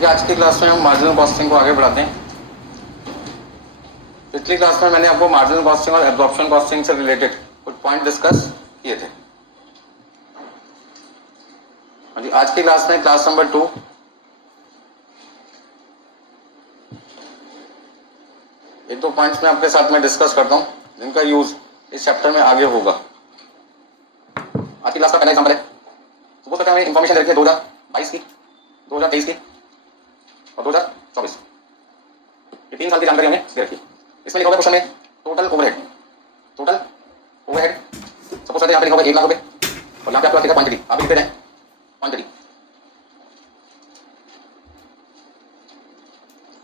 देखिए आज की क्लास में हम मार्जिनल कॉस्टिंग को आगे बढ़ाते हैं। पिछली क्लास में मैंने आपको मार्जिनल कॉस्टिंग और एब्जॉर्प्शन कॉस्टिंग से रिलेटेड कुछ पॉइंट डिस्कस किए थे। आज की क्लास में क्लास नंबर 2 एक दो पॉइंट्स में आपके साथ में डिस्कस करता हूं जिनका यूज इस चैप्टर में आगे होगा। आज की क्लास का पहला एग्जांपल है। सपोज करते हैं हमें इंफॉर्मेशन दे रखी है 2022 की, 2023 की और 2024 ये 3 साल की जानकारी हमें दे रखी है। इसमें लिखा होगा क्वेश्चन में टोटल ओवरहेड सपोज करते हैं यहाँ पे लिखा होगा 1 लाख रुपए और यहाँ पे आपके पास लिखा क्वांटिटी, आप लिखते हैं क्वांटिटी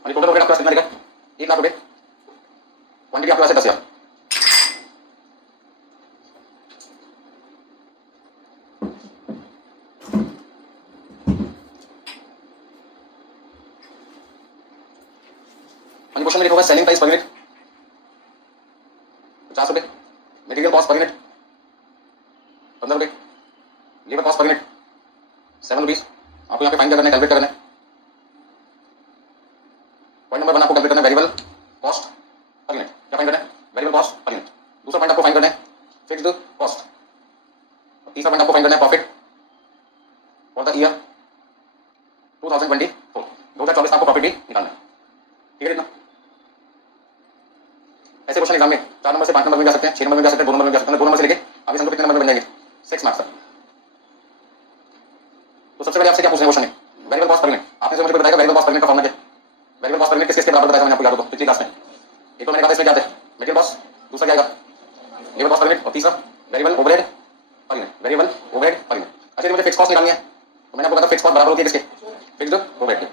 और टोटल ओवरहेड आपके पास कितना लिखा है 1 लाख रुपए, क्वांटिटी आपके पास है 10,000। क्वेश्चन में लिखा होगा सेलिंग प्राइस पर यूनिट 50 रुपए, मटेरियल कॉस्ट पर यूनिट 15 रुपए, labour cost per unit 7 rupees. आपको यहाँ पे फाइंड करना है, कैलकुलेट करना है। पॉइंट नंबर 1 आपको कैलकुलेट करना है वेरिएबल कॉस्ट पर यूनिट। क्या फाइंड करना है? Variable cost per unit. दूसरा पॉइंट आपको फाइंड करना है फिक्स्ड कॉस्ट। तीसरा पॉइंट आपको फाइंड करना है प्रॉफिट फॉर द ईयर 2024। 2024 आपको प्रॉफिट भी निकालना है। ठीक है इतना? ऐसे क्वेश्चन एग्जाम में 4 नंबर से 5 नंबर में जा सकते हैं, 6 नंबर में जा सकते हैं, 2 नंबर में जा सकते हैं। 2 नंबर से लेके आगे समझो कितने नंबर में बन जाएंगे 6 मार्क्स तक। तो सबसे पहले आपसे क्या पूछना है क्वेश्चन में? Variable cost per unit. आपने जो मुझे बताया वेरिएबल कॉस्ट पर यूनिट का फॉर्मूला क्या? वेरिएबल कॉस्ट पर यूनिट किस-किस के बराबर बताया मैंने आपको याद हो तो पिछली क्लास में। एक तो मैंने कहा इसमें क्या है मटेरियल कॉस्ट, दूसरा क्या आएगा लेबर कॉस्ट पर यूनिट और तीसरा variable overhead per unit. Variable overhead per unit. अच्छा मुझे फिक्स कॉस्ट निकालनी है तो मैंने आपको बताया फिक्स कॉस्ट बराबर होती है किसके? फिक्स्ड ओवरहेड के।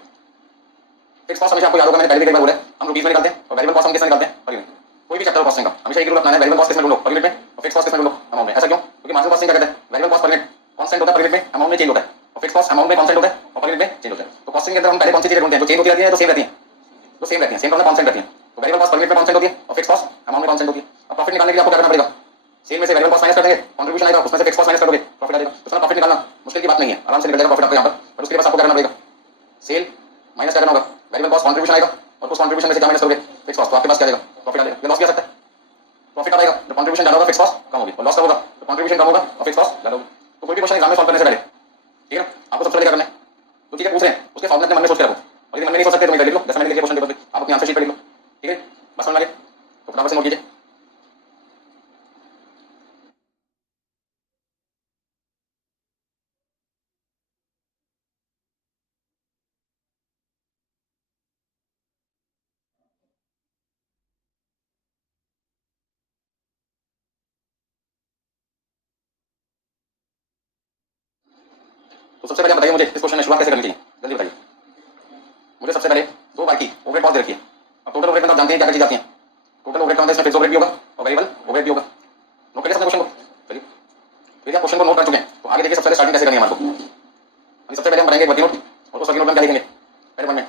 फिक्स कॉस्ट हमेशा आपको याद होगा, मैंने पहले भी कई बार बोला है, हम रुपीस में निकालते हैं और वेरिएबल कॉस्ट हम किसमें निकालते हैं? Per unit. कोई भी चैप्टर कॉस्टिंग का हमेशा एक रूल अपनाना है, वेरिएबल कॉस्ट किसमें ढूंढो पर यूनिट में और फिक्स कॉस्ट किसमें ढूंढो अमाउंट में। ऐसा क्यों? क्योंकि मार्जिनल कॉस्टिंग क्या कहता है variable cost per unit constant होता है, पर यूनिट में अमाउंट में चेंज होता है और फिक्स कॉस्ट अमाउंट में कांस्टेंट होता है और पर यूनिट में चेंज होता है। तो कॉस्टिंग के अंदर हम पहले कौन सी चीजें ढूंढते हैं जो चेंज होती रहती है, तो सेम रहती है, तो सेम रहती है, सेम मतलब कांस्टेंट रहती है। तो वेरिएबल कॉस्ट पर यूनिट में कांस्टेंट होती है और फिक्स कॉस्ट अमाउंट में कांस्टेंट होती है। अब प्रॉफिट निकालने के लिए आपको क्या करना पड़ेगा? सेल में से वेरिएबल कॉस्ट माइनस कर देंगे, कंट्रीब्यूशन आएगा, उसमें से फिक्स कॉस्ट माइनस कर दोगे, प्रॉफिट आएगा। तो प्रॉफिट निकालना मुश्किल की बात नहीं है, आराम से निकल जाएगा प्रॉफिट आपका यहाँ पर उसके लिए बस आपको क्या करना पड़ेगा? सेल माइनस क्या करना होगा? वेरिएबल कॉस्ट कंट्रीब्यूशन आएगा और उस कंट्रीब्यूशन में से क्या माइनस करोगे? Fix cost. तो आपके पास क्या आएगा? प्रॉफिट आएगा। ये लॉस भी आ सकता है, प्रॉफिट आएगा जब कंट्रीब्यूशन ज्यादा होगा फिक्स कॉस्ट कम होगी, और लॉस कब होगा? तो कंट्रीब्यूशन कम होगा और फिक्स कॉस्ट ज्यादा होगी। तो कोई भी क्वेश्चन एग्जाम में सॉल्व करने से पहले ठीक है आपको सबसे पहले क्या करना है, तो चीजें पूछ रहे हैं उसके फॉर्मूले अपने मन में सोच के रखो, और यदि मन में नहीं सोच सकते तो मैं लिख लो, जैसे मैंने लिखा क्वेश्चन पेपर पे आप अपनी आंसर शीट पे लिख लो। ठीक है बस समझ में आ गया? तो फटाफट से नोट कीजिए। तो सबसे पहले आप बताइए मुझे इस क्वेश्चन में शुरुआत कैसे करनी चाहिए, जल्दी बताइए मुझे। सबसे पहले 2 बार की ओवरहेड कॉस्ट दे रखी है। अब टोटल ओवरहेड मतलब जानते हैं क्या क्या चीज आती है? टोटल ओवरहेड का मतलब इसमें फिक्स ओवरहेड भी होगा और वेरिएबल ओवरहेड भी होगा। नोट करिए सबने क्वेश्चन को। चलिए यदि आप क्वेश्चन को नोट कर चुके हैं तो आगे देखिए सबसे पहले स्टार्टिंग कैसे करनी है हमारे को। सबसे पहले हम बनाएंगे वर्किंग नोट और उस वर्किंग नोट में क्या लिखेंगे? पहले वन में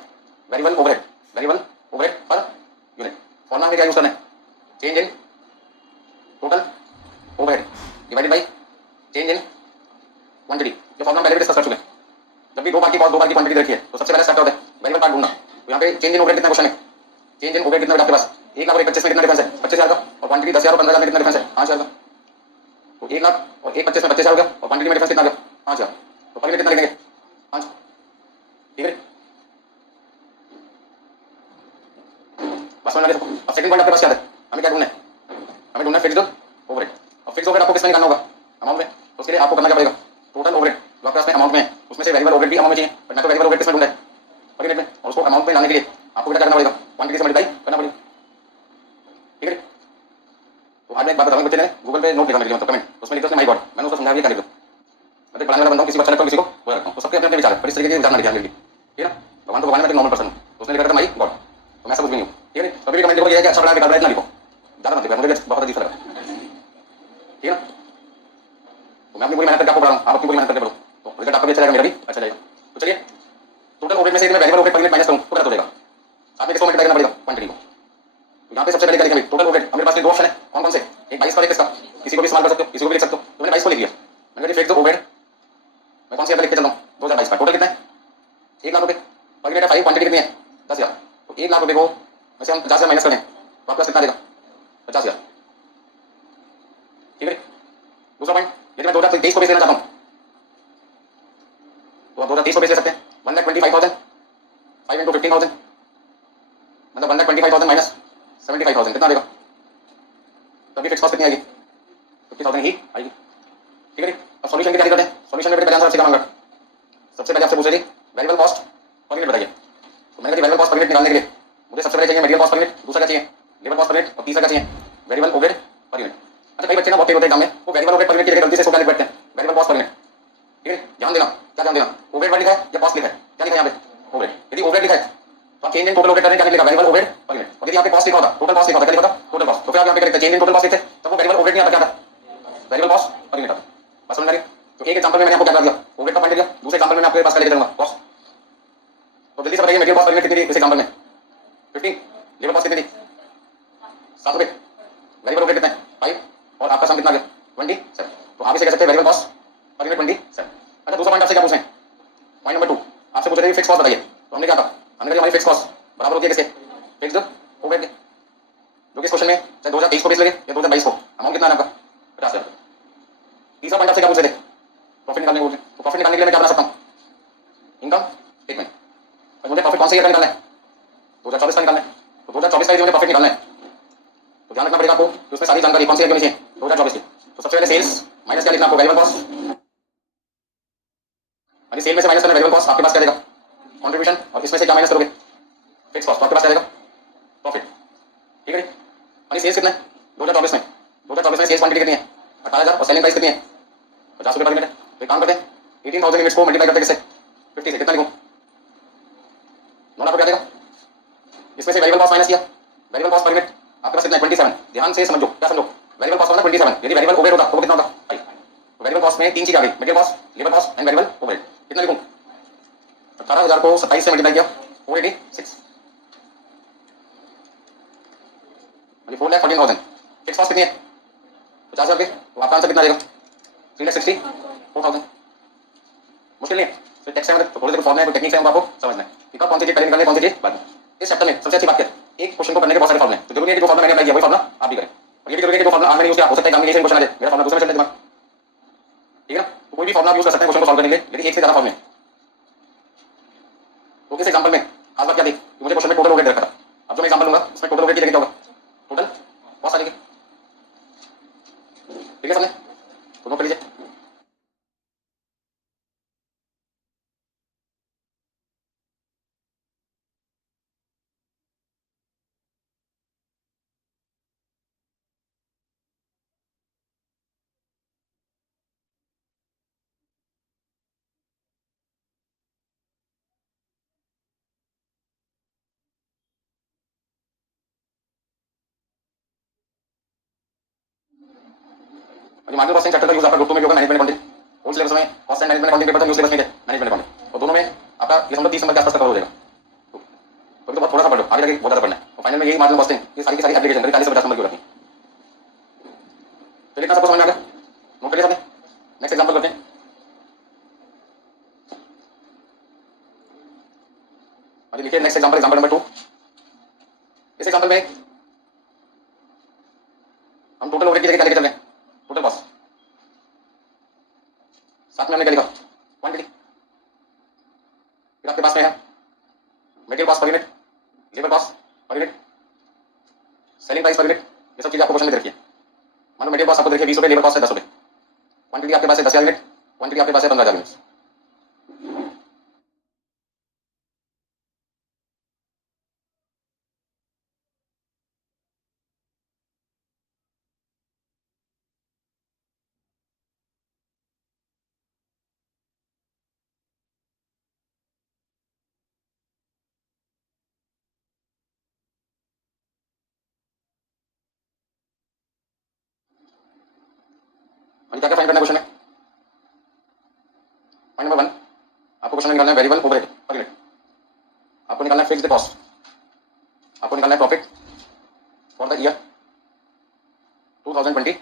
variable overhead per unit. Formula में क्या यूज करना है? Change in total overhead divided by change in quantity. ये फॉर्मूला पहले भी डिस्कस कर चुके हैं। जब भी 2 बार की कॉस्ट 2 बार की क्वांटिटी रखी है तो सबसे पहले स्टार्ट होता है वेरिएबल पार्ट ढूंढना। तो यहाँ पे चेंज इन ओवरहेड कितना क्वेश्चन है? चेंज इन ओवरहेड कितना आपके पास 1 लाख और 1,25,000 में कितना डिफरेंस है? 25,000 का। और क्वांटिटी 10,000 और 15,000 में कितना डिफरेंस है? 5,000 का। तो 1 लाख और 1,25,000 में 25,000 हो गया और क्वांटिटी में डिफरेंस कितना आ गया? 5,000। तो पर यूनिट कितना लिखेंगे? 5। ठीक है बस समझ में आ गया सबको? अब सेकंड पॉइंट आपके पास क्या है? हमें क्या ढूंढना है? हमें ढूंढना है फिक्स्ड ओवरहेड। और फिक्स्ड ओवरहेड आपको किसमें निकालना होगा? अमाउंट में। तो उसके लिए आपको करना क्या पड़ेगा? टोटल ओवरहेड जो आपके पास में अमाउंट में है उसमें से वेरिएबल ओवरहेड भी अमाउंट में चाहिए, बट मैं तो वेरिएबल ओवरहेड किसमें ढूंढना है? पर यूनिट में। और उसको अमाउंट में लाने के लिए आपको क्या करना पड़ेगा? क्वांटिटी से मल्टीप्लाई करना पड़ेगा। ठीक है तो आज मैं एक बात बताऊंगा, बच्चे ने गूगल पे नोट लिखा मेरे लिए, मतलब कमेंट उसमें लिखा माय गॉड, मैंने उसको समझा दिया क्या लिखो। मैं तो पढ़ाने वाला बंदा हूं, किसी को अच्छा लगता है किसी को बुरा लगता हूं, तो सबके अपने अपने विचार है, पर इस तरीके के विचार ना लिखिए मेरे लिए। ठीक है ना? भगवान को भगवान है, मैं एक नॉर्मल पर्सन हूं, तो उसने लिखा था माय गॉड, तो मैं ऐसा कुछ भी नहीं हूं। ठीक है कभी भी कमेंट लिखो ये है कि अच्छा लगा बेकार लगा इतना लिखो, ज्यादा मत लिखो, मुझे बहुत अजीब लगा। ठीक है ना? तो मैं अपनी पूरी मेहनत करके आपको पढ़ा रहा हूं, आप अपनी पूरी मेहनत करके पढ़ो तो रिजल्ट आपको भी अच्छा लगेगा, मेरा भी अच्छा लगेगा। तो चलिए टोटल ओवरहेड में से मैं variable overhead per unit minus करूं तो क्या हो जाएगा? आपने किसको मल्टीप्लाई करना पड़ेगा? क्वांटिटी को। तो यहाँ पे सबसे पहले क्या लिखेंगे? Total overhead. मेरे पास 2 ऑप्शन है, कौन कौन से? एक 22 का एक इसका, किसी को भी इस्तेमाल कर सकते हो, किसी को भी लिख सकते हो, तो मैंने 22 को लिख दिया। मैंने फिक्स्ड ओवरहेड मैं कौन सी लिख के चल रहा हूँ 2022 का। टोटल कितना है? 1 लाख रुपए पर पर यूनिट है 5, क्वांटिटी कितनी है 10,000। तो 1 लाख रुपए को वैसे हम 50,000 माइनस करें तो आपके पास कितना देगा 50,000। ठीक है। दूसरा पॉइंट, यदि मैं 2023 को बेच लेना चाहता हूँ तो आप 2023 को बेच ले सकते हैं 1,25,000 5 इंटू 15,000 मतलब 1,25,000 माइनस 75,000 कितना देगा। तो अभी फिक्स कॉस्ट कितनी आएगी 50,000 ही आएगी। ठीक है। अब सॉल्यूशन की तैयारी करते हैं। सॉल्यूशन में पहले आंसर आपसे क्या मांगा, सबसे पहले आपसे पूछेगी वेरिएबल कॉस्ट पर यूनिट बताइए। तो मैंने कहा वेरिएबल कॉस्ट पर यूनिट निकालने के लिए मुझे सबसे पहले चाहिए मटेरियल कॉस्ट पर यूनिट, दूसरा क्या चाहिए लेबर कॉस्ट पर यूनिट और तीसरा क्या चाहिए वेरिएबल ओवरहेड पर यूनिट। अच्छा कई बच्चे ना बहुत तेज होते हैं एग्जाम में, वो वेरिएबल ओवरहेड पर यूनिट की जगह गलती से इसको क्या लिख बैठते हैं वेरिएबल कॉस्ट पर यूनिट। ठीक है। ध्यान देना, क्या ध्यान देना, ओवरहेड वर्ड लिखा है या कॉस्ट लिखा है, क्या लिखा है यहाँ पे ओवरहेड। यदि ओवरहेड लिखा है तो आप चेंज इन टोटल ओवरहेड करने क्या लिखा वेरिएबल ओवरहेड पर यूनिट। और यदि यहाँ पे कॉस्ट लिखा होता टोटल कॉस्ट लिखा होता क्या लिखा होता टोटल कॉस्ट, तो फिर आप यहाँ पे क्या लिखते चेंज इन टोटल कॉस्ट लिखते तो वो वेरिएबल ओवरहेड नहीं आता, क्या आता वेरिएबल कॉस्ट पर यूनिट आता। बस समझ में आ रही। तो एक एग्जांपल में मैंने आपको क्या कर दिया ओवरहेड का पॉइंट दिया, दूसरे एग्जांपल में मैं आपके पास क्या लेके चलूंगा कॉस्ट। तो जल्दी से बताइए मटेरियल कॉस्ट पर यूनिट कितनी थी इस एग्जांपल में 15, लेबर कॉस्ट कितनी थी 7 रुपए, वेरिएबल ओवरहेड कितना है 5 और आपका सम कितना आ गया 27। तो आप इसे कह सकते हैं वेरिएबल कॉस्ट पर यूनिट 27। अच्छा दूसरा पॉइंट आपसे क्या पूछें पॉइंट नंबर 2 आपसे पूछ रहे हैं फिक्स कॉस्ट बताइए। तो हमने क्या कहा हमने कहा हमारी फिक्स कॉस्ट बराबर होती है किसके फिक्स्ड ओवरहेड, जो कि इस क्वेश्चन में चाहे 2023 को बेच लगे या 2022 को अमाउंट कितना है आपका 50,000। तीसरा पॉइंट आपसे क्या पूछ रहे थे प्रॉफिट निकालने को बोल रहे हैं। तो प्रॉफिट निकालने के लिए मैं क्या बना सकता हूँ इनकम स्टेटमेंट। तो मुझे प्रॉफिट कौन से ईयर का निकालना है 2024 का निकालना है। तो 2024 का यदि मुझे प्रॉफिट निकालना है तो ध्यान रखना पड़ेगा आपको कि उसमें सारी जानकारी कौन सी होनी चाहिए 2024 की। तो सबसे पहले सेल्स माइनस क्या लिखना आपको वेरिएबल कॉस्ट, अभी सेल में से माइनस करना वेरिएबल कॉस्ट आपके पास क्या देगा कंट्रीब्यूशन, और इसमें से क्या माइनस करोगे फिक्स कॉस्ट, तो आपके पास क्या देगा प्रॉफिट। ठीक है। अभी सेल्स कितना है 2024 में 2024 में सेल्स क्वांटिटी कितनी है 18,000 और सेलिंग प्राइस कितनी है 50 रुपये पर यूनिट है। तो एक काम करते हैं 18,000 यूनिट्स को मल्टीप्लाई करते हैं किससे 50 से, कितना लिखूं 9 लाख रुपया देगा। इसमें से वेरिएबल कॉस्ट माइनस किया वेरिएबल कॉस्ट पर यूनिट आपके पास कितना है 27। ध्यान से समझो क्या समझो वेरिएबल कॉस्ट मतलब 27, यदि वेरिएबल ओवरहेड होता तो वो कितना होता 5। तो वेरिएबल कॉस्ट में तीन चीज आ गई material cost labour cost and variable overhead. कितना लिखूं 18,000 को 27 से मल्टीप्लाई किया 486 यानी 4,14,000। फिक्स कॉस्ट कितनी है 50,000 रुपये, तो आपका आंसर कितना देगा 3,64,000। मुश्किल नहीं है, तो टेक्स्ट है मतलब थोड़ी देर फॉर्मूला है कोई टेक्निक है आपको समझना है कि कब कौन सी चीज पहले निकालनी कौन सी चीज बाद में। इस चैप्टर में सबसे अच्छी बात क्या है एक क्वेश्चन को करने के बहुत सारे फॉर्मूले हैं, तो जरूरी है कि जो फॉर्मूला मैंने अप्लाई किया वही फॉर्मूला आप भी करें। और ये भी जरूरी है कि जो फॉर्मूला आज मैंने यूज किया हो सकता है एग्जाम में यही क्वेश्चन आ जाए मेरा फॉर्मूला दूसरे में चलता है दिमाग। ठीक है ना। तो कोई भी फॉर्मूला आप यूज कर सकते हैं क्वेश्चन को सॉल्व करने के लिए यदि एक से ज्यादा फॉर्मूले। तो इस एग्जांपल में खास बात क्या थी कि मुझे क्वेश्चन में टोटल ओवरहेड रखा था। अब जो मैं एग्जांपल लूंगा उसमें टोटल ओवरहेड की जगह क्या होगा टोटल कॉस्ट आ जाएगी। ठीक है समझे, तो नोट कर लीजिए। अभी मार्जिनल कॉस्टिंग चैप्टर का यूज आपका ग्रुप 2 में भी होगा मैनेजमेंट अकाउंटिंग ओल्ड सिलेबस में cost and management accounting paper था न्यू सिलेबस में थे मैनेजमेंट अकाउंटिंग, और दोनों में आपका ये समझो 30 नंबर के आसपास कवर हो जाएगा। तो अभी तो बहुत थोड़ा सा पढ़ो आगे जाके बहुत ज्यादा पढ़ना है और फाइनल में यही मार्जिनल कॉस्टिंग ये सारी की सारी एप्लीकेशन 40 से 50 नंबर की होती है। तो इतना सबको समझ में आ गया, नोट करिए सबने। नेक्स्ट एग्जांपल करते हैं। अभी लिखिए नेक्स्ट एग्जांपल एग्जांपल नंबर 2। इस एग्जांपल में हम टोटल ओवरहेड की जगह क्या लेके चल रहे हैं टोटल कॉस्ट, साथ में हमने क्या लिखा क्वांटिटी। फिर आपके पास में है material cost per unit, labour cost per unit, selling price per unit, ये सब चीजें आपको क्वेश्चन में दे रखी है। मान लो मटेरियल कॉस्ट आपको दे रखी है 20 रुपए, लेबर कॉस्ट है 10 रुपए, क्वांटिटी आपके पास है 10,000 यूनिट, क्वांटिटी आपके पास है 15,000 यूनिट। क्या क्या फाइंड करना है क्वेश्चन में पॉइंट नंबर 1 आपको क्वेश्चन में निकालना है वेरिएबल ओवरहेड पर यूनिट, आपको निकालना है फिक्स्ड कॉस्ट, आपको निकालना है प्रॉफिट फॉर द ईयर 2020।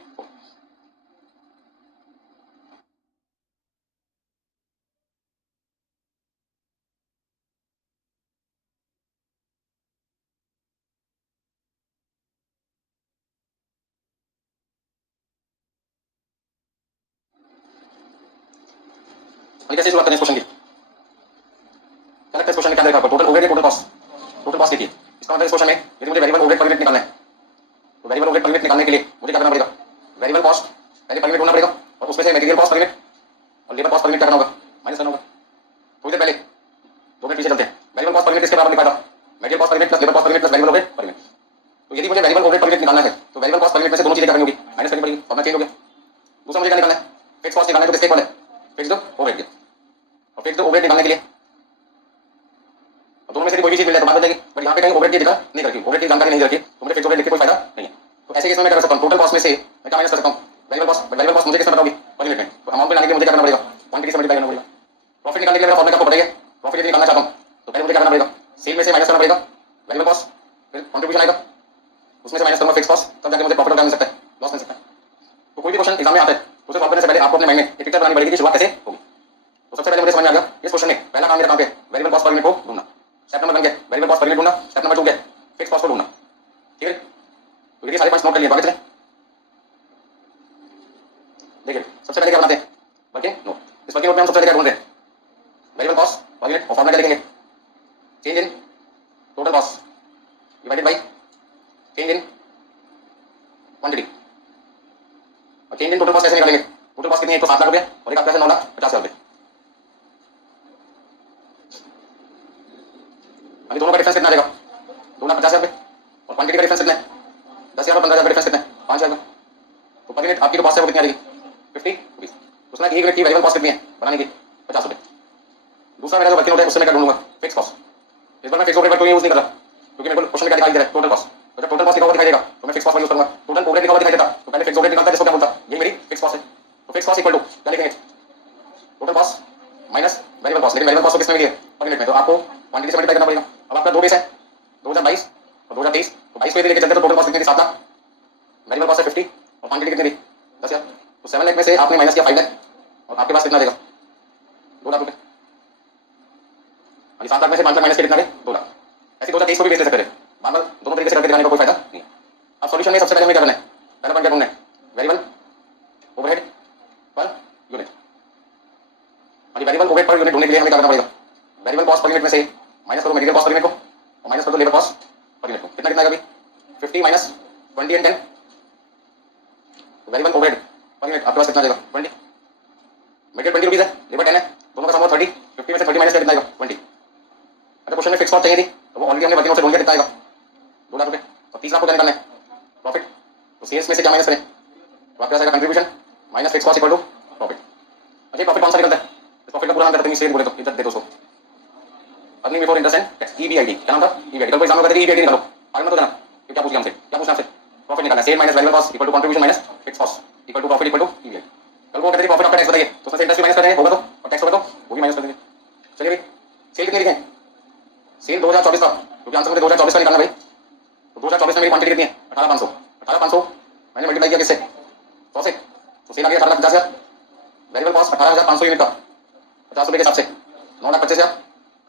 अभी कैसे शुरुआत करें इस क्वेश्चन की? क्या लगता है इस क्वेश्चन में क्या देखा? Total overhead total cost, total cost देखिए। इसका मतलब इस क्वेश्चन में यदि मुझे वेरिएबल ओवरहेड पर यूनिट निकालना है तो वेरिएबल ओवरहेड पर यूनिट निकालने के लिए मुझे क्या करना पड़ेगा? वेरिएबल कॉस्ट पहले पर यूनिट ढूंढना पड़ेगा और उसमें से मटेरियल कॉस्ट पर यूनिट और लेबर कॉस्ट पर यूनिट क्या करना होगा? माइनस करना होगा। थोड़ी देर पहले 2 मिनट पीछे चलते हैं। वेरिएबल कॉस्ट पर यूनिट किसके बराबर लिखा था? Material cost per unit plus labour cost per unit plus variable overhead per unit. तो यदि मुझे वेरिएबल ओवरहेड पर यूनिट निकालना है तो वेरिएबल कॉस्ट पर यूनिट में से दोनों चीजें क्या करनी होगी? माइनस करनी पड़ेगी। फॉर्मूला चेंज हो गया। दूसरा मुझे क्या निकालना है? फिक्स कॉस्ट निकालना है तो किसके इक्वल है? Fixed overhead. और फिक्स्ड ओवरहेड निकालने के लिए दोनों में से कोई भी चीज मिल जाए तो बात हो जाएगी। बट यहाँ पे कहीं ओवरहेड की जगह नहीं रखी, ओवरहेड की जानकारी नहीं रखी, तो मुझे फिक्स्ड ओवरहेड लिख के कोई फायदा नहीं है। तो ऐसे केस में मैं क्या कर सकता हूँ? टोटल कॉस्ट में से मैं क्या माइनस कर सकता हूँ? Variable cost. But variable cost मुझे किसमें बताओगी? पर यूनिट में। तो अमाउंट में लाने के लिए मुझे क्या करना पड़ेगा? क्वांटिटी से मल्टीप्लाई करना पड़ेगा। प्रॉफिट निकालने के लिए मेरा फॉर्मूला आपको बताइए। प्रॉफिट यदि निकालना चाहता हूँ तो पहले मुझे क्या करना पड़ेगा? सेल में से माइनस करना पड़ेगा वेरिएबल कॉस्ट, फिर कंट्रीब्यूशन आएगा, उसमें से माइनस करूंगा फिक्स कॉस्ट, तब जाके मुझे प्रॉफिट मिल सकता है, लॉस मिल सकता है। तो कोई भी क्वेश्चन एग्जाम में आता है तो उसे सॉल्व करने से पहले आपको अपने माइंड में एक पिक्चर बनानी पड़ेगी कि शुरुआत कैसे होगी। तो सबसे पहले मुझे समझ में आ गया इस क्वेश्चन में पहला काम मेरा काम है वेरिएबल कॉस्ट पर यूनिट को ढूंढना। स्टेप नंबर 1 गया वेरिएबल कॉस्ट पर यूनिट ढूंढना। स्टेप नंबर 2 गया फिक्स कॉस्ट को ढूंढना। ठीक है, तो ये सारे पॉइंट्स नोट कर लिए। बाकी चलें देखिए। सबसे पहले क्या बनाते हैं? Working note. इस वर्किंग नोट में हम सबसे पहले क्या ढूंढ रहे हैं? वेरिएबल कॉस्ट पर यूनिट और फॉर्मूला क्या लिखेंगे? Change in total cost divided by change in quantity. और चेंज इन टोटल कॉस्ट कैसे निकालेंगे? टोटल कॉस्ट कितनी है? एक तो 7 लाख रुपया और एक आपका है 9,50,000 रुपये। अभी दोनों का डिफरेंस कितना आ जाएगा? 2,50,000 रुपये। और क्वांटिटी का डिफरेंस कितना है? 10,000 और 15,000 का डिफरेंस कितना है? 5,000 का। तो पर यूनिट आपकी जो कॉस्ट है वो कितनी आ जाएगी? 50 रुपीज। उसमें एक यूनिट की वेरिएबल कॉस्ट कितनी है बनाने की? 50 रुपये। दूसरा मेरा जो वर्किंग नोट है उससे मैं क्या ढूंढूंगा? Fix cost. इस बार मैं फिक्स ओवरहेड पर यूज नहीं कर रहा क्योंकि मेरे को क्वेश्चन में क्या दिखाई दे रहा है? Total cost. तो जब टोटल कॉस्ट लिखा हुआ दिखाई देगा तो मैं फिक्स कॉस्ट यूज करूंगा। टोटल ओवरहेड लिखा हुआ दिखाई देता तो पहले फिक्स ओवरहेड निकालता है, जिसको क्या बोलता? ये मेरी फिक्स कॉस्ट है। तो फिक्स कॉस्ट इक्वल टू क्या लिखेंगे? Total cost minus variable cost. लेकिन वेरिएबल कॉस्ट किसमें मिली है? पर यूनिट में। तो आपको क्वांटिटी से मल्टीप्लाई करना पड़ेगा। अब आपका दो बेस है 2022 और 2023। तो 22 को यदि लेके चलते तो टोटल कॉस्ट कितनी थी? 7 लाख। वेरिएबल कॉस्ट है 50 और क्वांटिटी कितनी थी? 10,000। तो 7 लाख में से आपने माइनस किया 5 लाख और आपके पास कितना देगा? 2 लाख रुपए। अभी 7 लाख में से 5 लाख माइनस किया कितना? 2 लाख। ऐसे 2023 को भी बेच ले सकते थे। बार बार दोनों तरीके से करके दिखाने का कोई फायदा नहीं है। अब सॉल्यूशन में सबसे पहले हमें क्या करना है? पहला पॉइंट क्या ढूंढना है? Variable overhead per unit. अभी वेरिएबल ओवरहेड पर यूनिट ढूंढने के लिए हमें क्या करना पड़ेगा? वेरिएबल कॉस्ट पर यूनिट में से माइनस करो मटेरियल कॉस्ट पर यूनिट को और माइनस कर दो लेबर कॉस्ट पर यूनिट को। कितना कितना आएगा? अभी 50 minus 20 and 10। Variable overhead per unit आपके पास कितना जाएगा? 20। मटेरियल 20 रुपीज है, लेबर 10 है, दोनों का सम हुआ 30। 50 में से 30 माइनस कितना आएगा? 20। अगर क्वेश्चन में फिक्स कॉस्ट चाहिए थी तो वो ऑलरेडी हमने वर्किंग नोट से ढूंढ लिया, कितना आएगा? 2 लाख रुपए। और 30 लाख को क्या निकालना है? प्रॉफिट। तो सेल्स में से क्या माइनस करें? तो आपके पास आएगा contribution minus fix cost equal to profit. अच्छा प्रॉफिट कौन सा निकलता है? इस प्रॉफिट का पूरा नाम क्या था? सेल बोले तो इज्जत दे दो उसको। Earning before interest and tax, EBIT. क्या नाम था? ईबीआईटी। कल कोई एग्जाम में कहते थे ईबीआईटी निकालो, आगे मत हो जाना कि क्या पूछ लिया हमसे, क्या पूछना आपसे? प्रॉफिट निकालना है। Sale minus variable cost equal to contribution minus fix cost equal to profit equal to EBIT. कल वो कहते थे प्रॉफिट आपका टैक्स बताइए, तो उसमें से इंटरेस्ट भी माइनस कर देंगे होगा तो, और टैक्स होगा तो वो भी माइनस कर देंगे। चलिए भाई, सेल कितनी लिखें? सेल 2024 का, क्योंकि आंसर मुझे 2024 का निकालना भाई। तो 2024 में मेरी क्वांटिटी कितनी है? 18,500। 18,500 मैंने मल्टीप्लाई किया किससे? 100 से। तो सेल आ गया 18,50,000। वेरिएबल कॉस्ट 18,500 यूनिट का 50 रुपए के हिसाब से 9,25,000।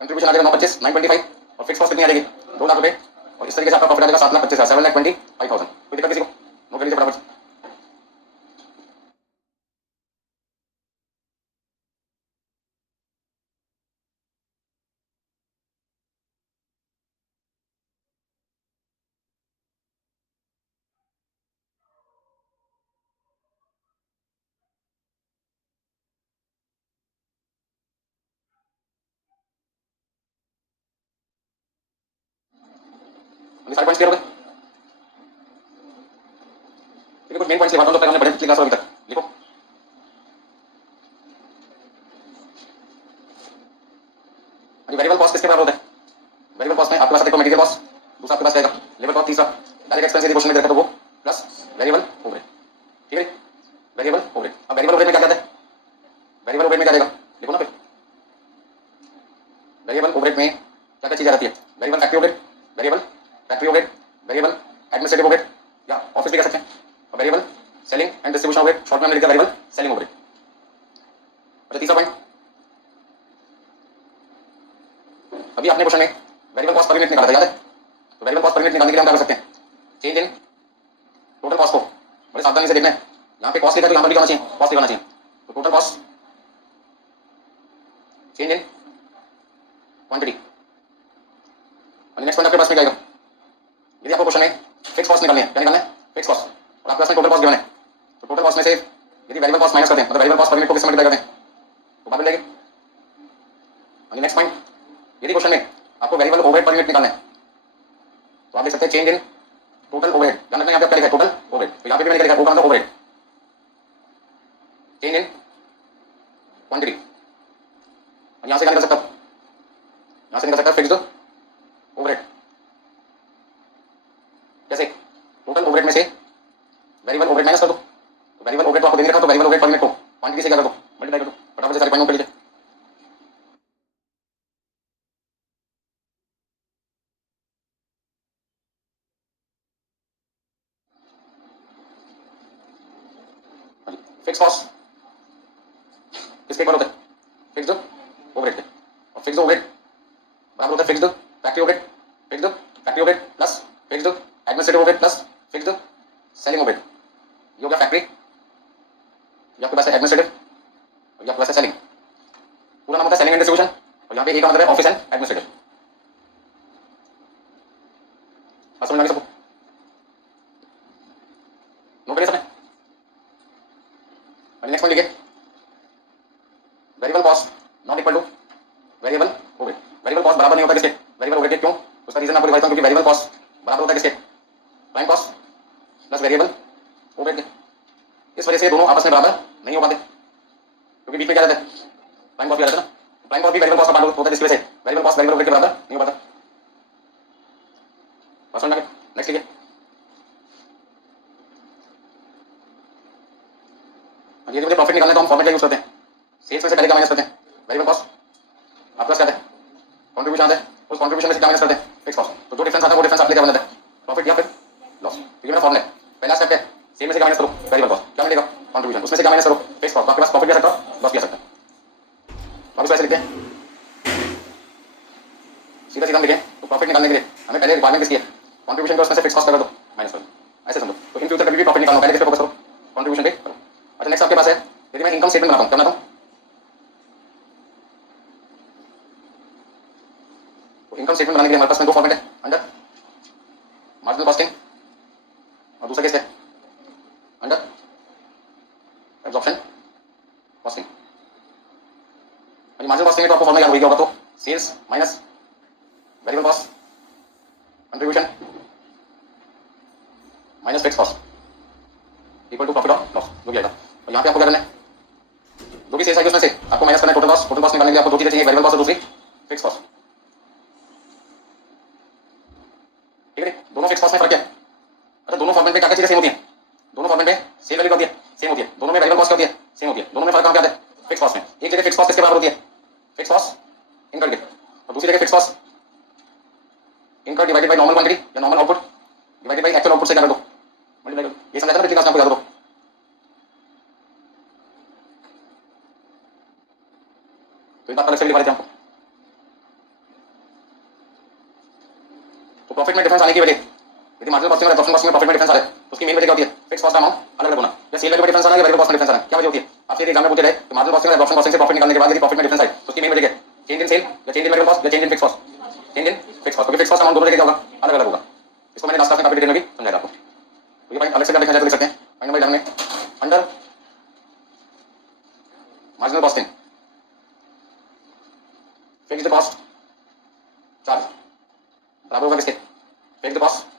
कंट्रीब्यूशन आ जाएगा 925 925 और फिक्स कॉस्ट कितनी आ जाएगी? 2 लाख रुपए। और इस तरीके से आपका प्रॉफिट आ जाएगा 7,25,000 7,25,500। कोई दिक्कत किसी को? नोट कर लीजिए फटाफट। अभी सारे पॉइंट्स क्लियर हो गए? ठीक है, कुछ मेन पॉइंट्स लिखवाता हूं जब तक हमने पढ़े पिछली क्लास में अभी तक। लिखो। अभी वेरिएबल कॉस्ट किसके बराबर होता है? वेरिएबल कॉस्ट में आपके पास एक तो मटेरियल कॉस्ट, दूसरा आपके पास रहेगा लेबर कॉस्ट, तीसरा डायरेक्ट एक्सपेंस यदि क्वेश्चन में देखा तो वो प्लस वेरिएबल ओवरहेड। ठीक है, वेरिएबल ओवरहेड। अब वेरिएबल ओवरहेड में क्या कहते हैं? वेरिएबल ओवरहेड में क्या रहेगा? लिखो ना फिर। वेरिएबल ओवरहेड में क्या क्या चीजें आती है? Variable factory overhead, variable factory overhead, variable administrative overhead या ऑफिस भी कह सकते हैं, और variable selling and distribution overhead, short में हमने लिखा वेरिएबल सेलिंग ओवरहेड। अच्छा तीसरा पॉइंट, अभी आपने क्वेश्चन में वेरिएबल कॉस्ट पर यूनिट निकाला था, याद है? तो वेरिएबल कॉस्ट पर यूनिट निकालने के लिए हम क्या कर सकते हैं? चेंज इन टोटल कॉस्ट को बड़े सावधानी से देखना है। यहाँ पे कॉस्ट लिखा तो यहाँ पर भी जाना चाहिए, कॉस्ट लिखाना चाहिए। तो total cost change in quantity. Next point आपके पास में क्या आएगा, यदि आपको क्वेश्चन में फिक्स कॉस्ट निकालनी है, क्या निकालना है, फिक्स कॉस्ट, और आपके पास में टोटल कॉस्ट गिवन है, तो टोटल कॉस्ट में से यदि वेरिएबल कॉस्ट माइनस करते हैं, मतलब वेरिएबल कॉस्ट पर यूनिट को किससे मल्टीप्लाई करते हैं, तो बात मिलेगी। नेक्स्ट पॉइंट, यदि क्वेश्चन में आपको वेरिएबल ओवरहेड पर यूनिट निकालना है, तो आप देख सकते हैं चेंज इन टोटल ओवरहेड, ध्यान रखना यहाँ पे क्या लिखा है, टोटल ओवरहेड, तो यहाँ पे भी मैंने लिखा है over overhead, change in quantity, और यहाँ से क्या निकल सकता है, यहाँ से निकल सकता है फिक्स्ड ओवरहेड। कैसे, टोटल ओवरहेड में से वेरिएबल ओवरहेड माइनस कर दो, तो वेरिएबल ओवरहेड तो आपको देने रखा, तो वेरिएबल ओवरहेड पर यूनिट को क्वांटिटी से क्या कर दो, मल्टीप्लाई कर दो, फटाफट से सारे पॉइंट नोट कर लीजिए। फिक्स कॉस्ट किसके इक्वल होता है, फिक्स्ड ओवरहेड के, और फिक्स्ड ओवरहेड बराबर होता है fixed factory overhead, fixed factory overhead plus fixed administrative overhead plus fixed selling overhead. ये हो गया फैक्ट्री, ये आपके पास है एडमिनिस्ट्रेटिव, और ये आपके पास है सेलिंग। पूरा नाम होता है सेलिंग एंड डिस्ट्रीब्यूशन, और यहाँ पे ए का मतलब है ऑफिस एंड एडमिनिस्ट्रेटिव। बात समझ में आ गई सबको, नोट करिए सबने। नेक्स्ट पॉइंट लिखिए, variable cost not equal two variable overhead. Variable cost बराबर नहीं होता किसके, वेरिएबल ओवरहेड के। क्यों, उसका रीजन आपको दिखाता हूं, क्योंकि वेरिएबल कॉस्ट बराबर होता है किसके, prime cost plus variable overhead के। इस वजह से दोनों आपस में बराबर नहीं हो पाते, क्योंकि बीच में क्या रहता है, प्राइम कॉस्ट भी आ जाता है ना, प्राइम कॉस्ट भी वेरिएबल कॉस्ट का पार्ट होता है, जिसकी वजह से वेरिएबल कॉस्ट वेरिएबल ओवरहेड के बराबर नहीं हो पाता। बात समझ में आ गई। नेक्स्ट लिखिए, यदि मुझे प्रॉफिट निकालना है तो हम फॉर्मेट का यूज करते हैं, सेल्स में से पहले क्या माइनस करते हैं, वेरिएबल कॉस्ट, आपके पास क्या है, कंट्रीब्यूशन आता है, उस कंट्रीब्यूशन में से क्या माइनस करते हैं, फिक्स कॉस्ट, तो जो डिफरेंस आता है वो डिफरेंस आपके क्या बन जाता है, प्रॉफिट या फिर लॉस। ठीक है, मेरा फॉर्मूला है, पहला स्टेप है सेल में से क्या माइनस करो, वेरिएबल कॉस्ट, क्या मिलेगा, कंट्रीब्यूशन, उसमें से क्या माइनस करो, फिक्स कॉस्ट, तो आपके पास प्रॉफिट भी आ सकता है, लॉस भी आ सकता है। वापस ऐसे लिखते हैं, सीधा सीधा लिखें, तो प्रॉफिट निकालने के लिए हमें पहले रिक्वायरमेंट किसकी है, कंट्रीब्यूशन को उसमें से फिक्स कॉस्ट कर दो, माइनस कर दो, ऐसे समझो। तो इन फ्यूचर कभी भी प्रॉफिट निकालना पहले किस पे फोकस करो, कंट्रीब्यूशन पे करो। अच्छा, नेक्स्ट आपके पास है, यदि मैं इनकम स्टेटमेंट बनाता हूं, क्या बनाता हूं, तो इनकम स्टेटमेंट बनाने के लिए हमारे पास में दो फॉर्मेट है, अंडर मार्जिनल कॉस्टिंग, और दूसरा केस है under absorption costing. Marginal costing में तो आपको फॉर्मूला याद हो गया होगा, तो sales minus variable cost contribution minus fix cost equal to profit और लॉस, जो भी आएगा। और यहाँ पे आपको क्या करना है, जो भी सेल्स आएगी उसमें से आपको माइनस करना है टोटल कॉस्ट। टोटल कॉस्ट निकालने के लिए आपको दो चीजें चाहिए, वेरिएबल कॉस्ट और दूसरी फिक्स कॉस्ट। ठीक है, दोनों फिक्स कॉस्ट में फर्क क्या है, अच्छा दोनों फॉर्मेट में क्या क्या चीजें सेम होती हैं, दोनों फॉर्मेट में सेल वैल्यू होती है, सेम होती है, दोनों में वेरिएबल कॉस्ट होती है, सेम होती है, दोनों में फर्क कहाँ पे आता है, फिक्स कॉस्ट में। एक जगह फिक्स कॉस्ट किसके बराबर होती है, फिक्स कॉस्ट इनकम के, और दूसरी जगह fix cost income divided by normal quantity या normal output divided by actual output से क्या कर दो, मल्टीप्लाई कर दो। ये समझा था ना, पिछली क्लास में आपको याद हो, तो एक बात अलग से लिखवा देते हैं आपको। तो प्रॉफिट में डिफरेंस आने की वजह, यदि मार्जिनल कॉस्टिंग और एब्जॉर्प्शन कॉस्टिंग में प्रॉफिट में डिफरेंस आ रहा है, तो उसकी मेन वजह क्या होती है, फिक्स कॉस्ट का अमाउंट अलग अलग होना, या सेल वैल्यू में डिफरेंस आना है या वेरिएबल कॉस्ट में डिफरेंस आना है, क्या वजह होती है। आपसे एग्जाम में पूछे रहे कि मार्जिनल कॉस्टिंग और एब्जॉर्प्शन कॉस्टिंग से प्रॉफिट निकालने के बाद यदि प्रॉफिट में डिफरेंस आए तो उसकी मेन वजह क्या है, चेंज इन सेल या चेंज इन वेरिएबल कॉस्ट या change in fix cost, change in fix cost, क्योंकि फिक्स कॉस्ट अमाउंट दोनों जगह क्या होगा, अलग अलग होगा। इसको मैंने लास्ट क्लास में काफी डिटेल में भी समझाया आपको। तो ये पॉइंट अलग से देखना चाहे तो देख सकते हैं। पॉइंट नंबर 11 में under marginal costing fixed cost charge बराबर होगा किसके, फिक्स्ड कॉस्ट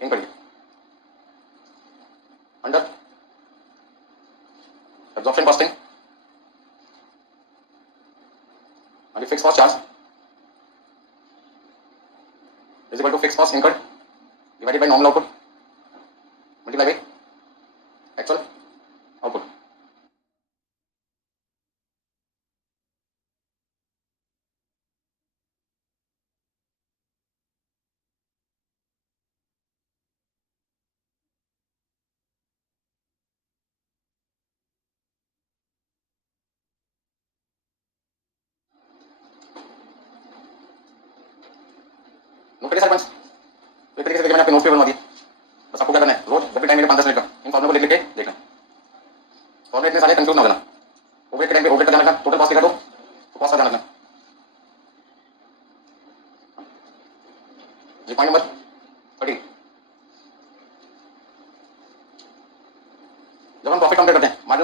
इनकम के, under absorption costing and fixed cost charge is equal to fixed cost incurred divided by normal output multiplied by actual output. Note करिए सारे points, तो एक तरीके से देखिए मैंने आपके नोट्स पे बनवा दिए। बस आपको क्या करना है, रोज जब भी टाइम मिले 5-10 मिनट का इन फॉर्मूले को लिख लिख के देखना, फॉर्मूले इतने सारे कंफ्यूज ना हो जाना। ओवरहेड के टाइम पे ओवरहेड का ध्यान रखना, टोटल कॉस्ट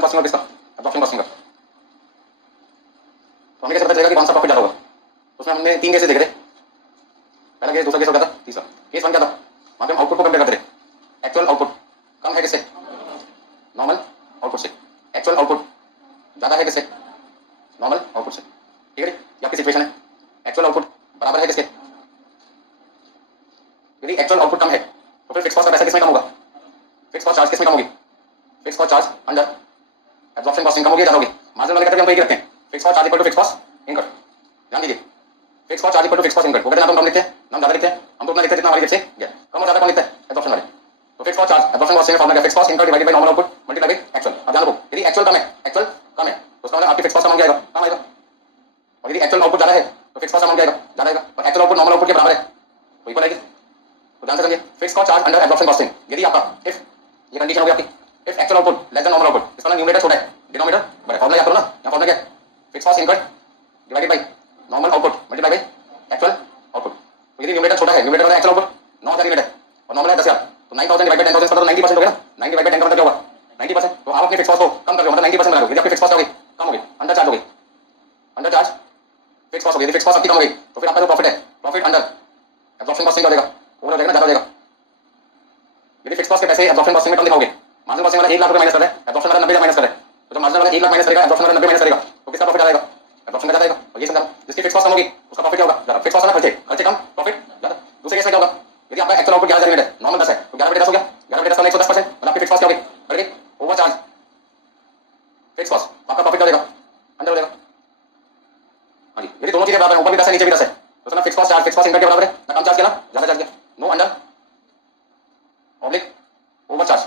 मार्जिनल कॉस्टिंग और किसका एब्जॉर्प्शन कॉस्टिंग का। तो हमें कैसे पता चलेगा कि कौन सा प्रॉफिट ज्यादा होगा? उसमें हमने 3 केसेस देखे थे। पहला केस, दूसरा केस हो गया था, तीसरा केस 1 क्या था? वहां पे हम आउटपुट को कंपेयर करते थे। एक्चुअल आउटपुट कम है किससे? नॉर्मल आउटपुट से। एक्चुअल आउटपुट ज्यादा है किससे? नॉर्मल आउटपुट से। ठीक है, ये आपकी सिचुएशन है। एक्चुअल आउटपुट बराबर है किसके? यदि एक्चुअल आउटपुट कम है तो फिर फिक्स कॉस्ट का पैसा किसमें कम होगा? फिक्स कॉस्ट चार्ज किसमें कम होगी? Fix cost charge under absorption costing कम होगी, ज्यादा होगी? मार्जिनल वाले कहते हैं हम तो एक ही रखते हैं, fix cost charge equal to fix cost incurred. ध्यान दीजिए, fix cost charge equal to fix cost incurred. वो कहते हैं ना तो हम कम लिखते हैं ना हम ज्यादा लिखते हैं, हम तो उतना लिखते हैं जितना हमारी जेब से गया। कम और ज्यादा कौन लिखता है? एब्जॉर्प्शन वाले। तो fix cost charge absorption cost में फॉर्मूला क्या? Fix cost इनकट divided by normal output multiply by actual. अब ध्यान रखो, यदि एक्चुअल कम है, एक्चुअल कम है तो उसका मतलब आपकी फिक्स कॉस्ट कम आएगा, कम आएगा। और यदि एक्चुअल आउटपुट ज्यादा है तो फिक्स कॉस्ट कम आएगा, ज्यादा आएगा। और एक्चुअल आउटपुट नॉर्मल आउटपुट के बराबर है तो इक्वल आएगी। तो ध्यान से समझिए, fix cost charge under absorption costing. यदि आपका इफ ये कंडीशन होगी आपकी, if actual output less than normal output, इसका न्यूमरेटर छोटा है डिनोमिनेटर बड़ा है। फॉर्मूला याद करो ना, यहां फॉर्मूला क्या है? Fix cost इनकट divided by normal output multiply by actual output. तो यदि न्यूमरेटर छोटा है, न्यूमरेटर वाला एक्चुअल आउटपुट 9000 यूनिट है और नॉर्मल है 10000, तो 9000 डिवाइडेड बाय 10000 तो 90% हो गया ना। 90 डिवाइडेड बाय 10 का मतलब क्या होगा? 90%। तो आप अपने फिक्स कॉस्ट को कम कर रहे हो, मतलब 90% बना रहे हो। यदि आपकी फिक्स कॉस्ट होगी कम होगी, अंडर चार्ज होगी, अंडर चार्ज फिक्स कॉस्ट होगी। यदि फिक्स कॉस्ट आपकी कम होगी तो फिर आपका जो प्रॉफिट है, प्रॉफिट अंडर एब्जॉर्प्शन कॉस्टिंग कर देगा, ओवर हो जाएगा ना, ज्यादा हो जाएगा। यदि फिक्स कॉस्ट के पैसे एब्जॉर्प्शन कॉस्टिंग में कम दिखाओगे, मार्जिनल कॉस्टिंग वाला 1 लाख रुपए माइनस कर रहा है, एब्जॉर्प्शन वाला 90 माइनस कर रहा है, तो जब मार्जिनल वाला 1 लाख माइनस करेगा, एब्जॉर्प्शन वाला 90 माइनस करेगा, तो किसका प्रॉफिट आएगा? एब्जॉर्प्शन का ज्यादा आएगा। और ये समझा, जिसकी फिक्स कॉस्ट कम होगी उसका प्रॉफिट क्या होगा? ज्यादा। फिक्स कॉस्ट ना खर्चे, खर्चे कम, प्रॉफिट ज्यादा। दूसरे केस में क्या होगा? यदि आपका एक्चुअल आउटपुट 11000 यूनिट है, नॉर्मल 10 है, तो 11 बटे 10 हो गया, 11 बटे 10 वाला 110%, मतलब आपकी फिक्स कॉस्ट क्या होगी? बढ़ गई, ओवर चार्ज फिक्स कॉस्ट, आपका प्रॉफिट क्या हो जाएगा? अंडर हो जाएगा। हां जी, यदि दोनों चीजें बराबर हैं, ऊपर भी 10 है नीचे भी 10 है, तो समझ fix cost charge, fix cost incurred के बराबर है ना, कम चार्ज किया ना ज्यादा चार्ज किया, no under oblique over charge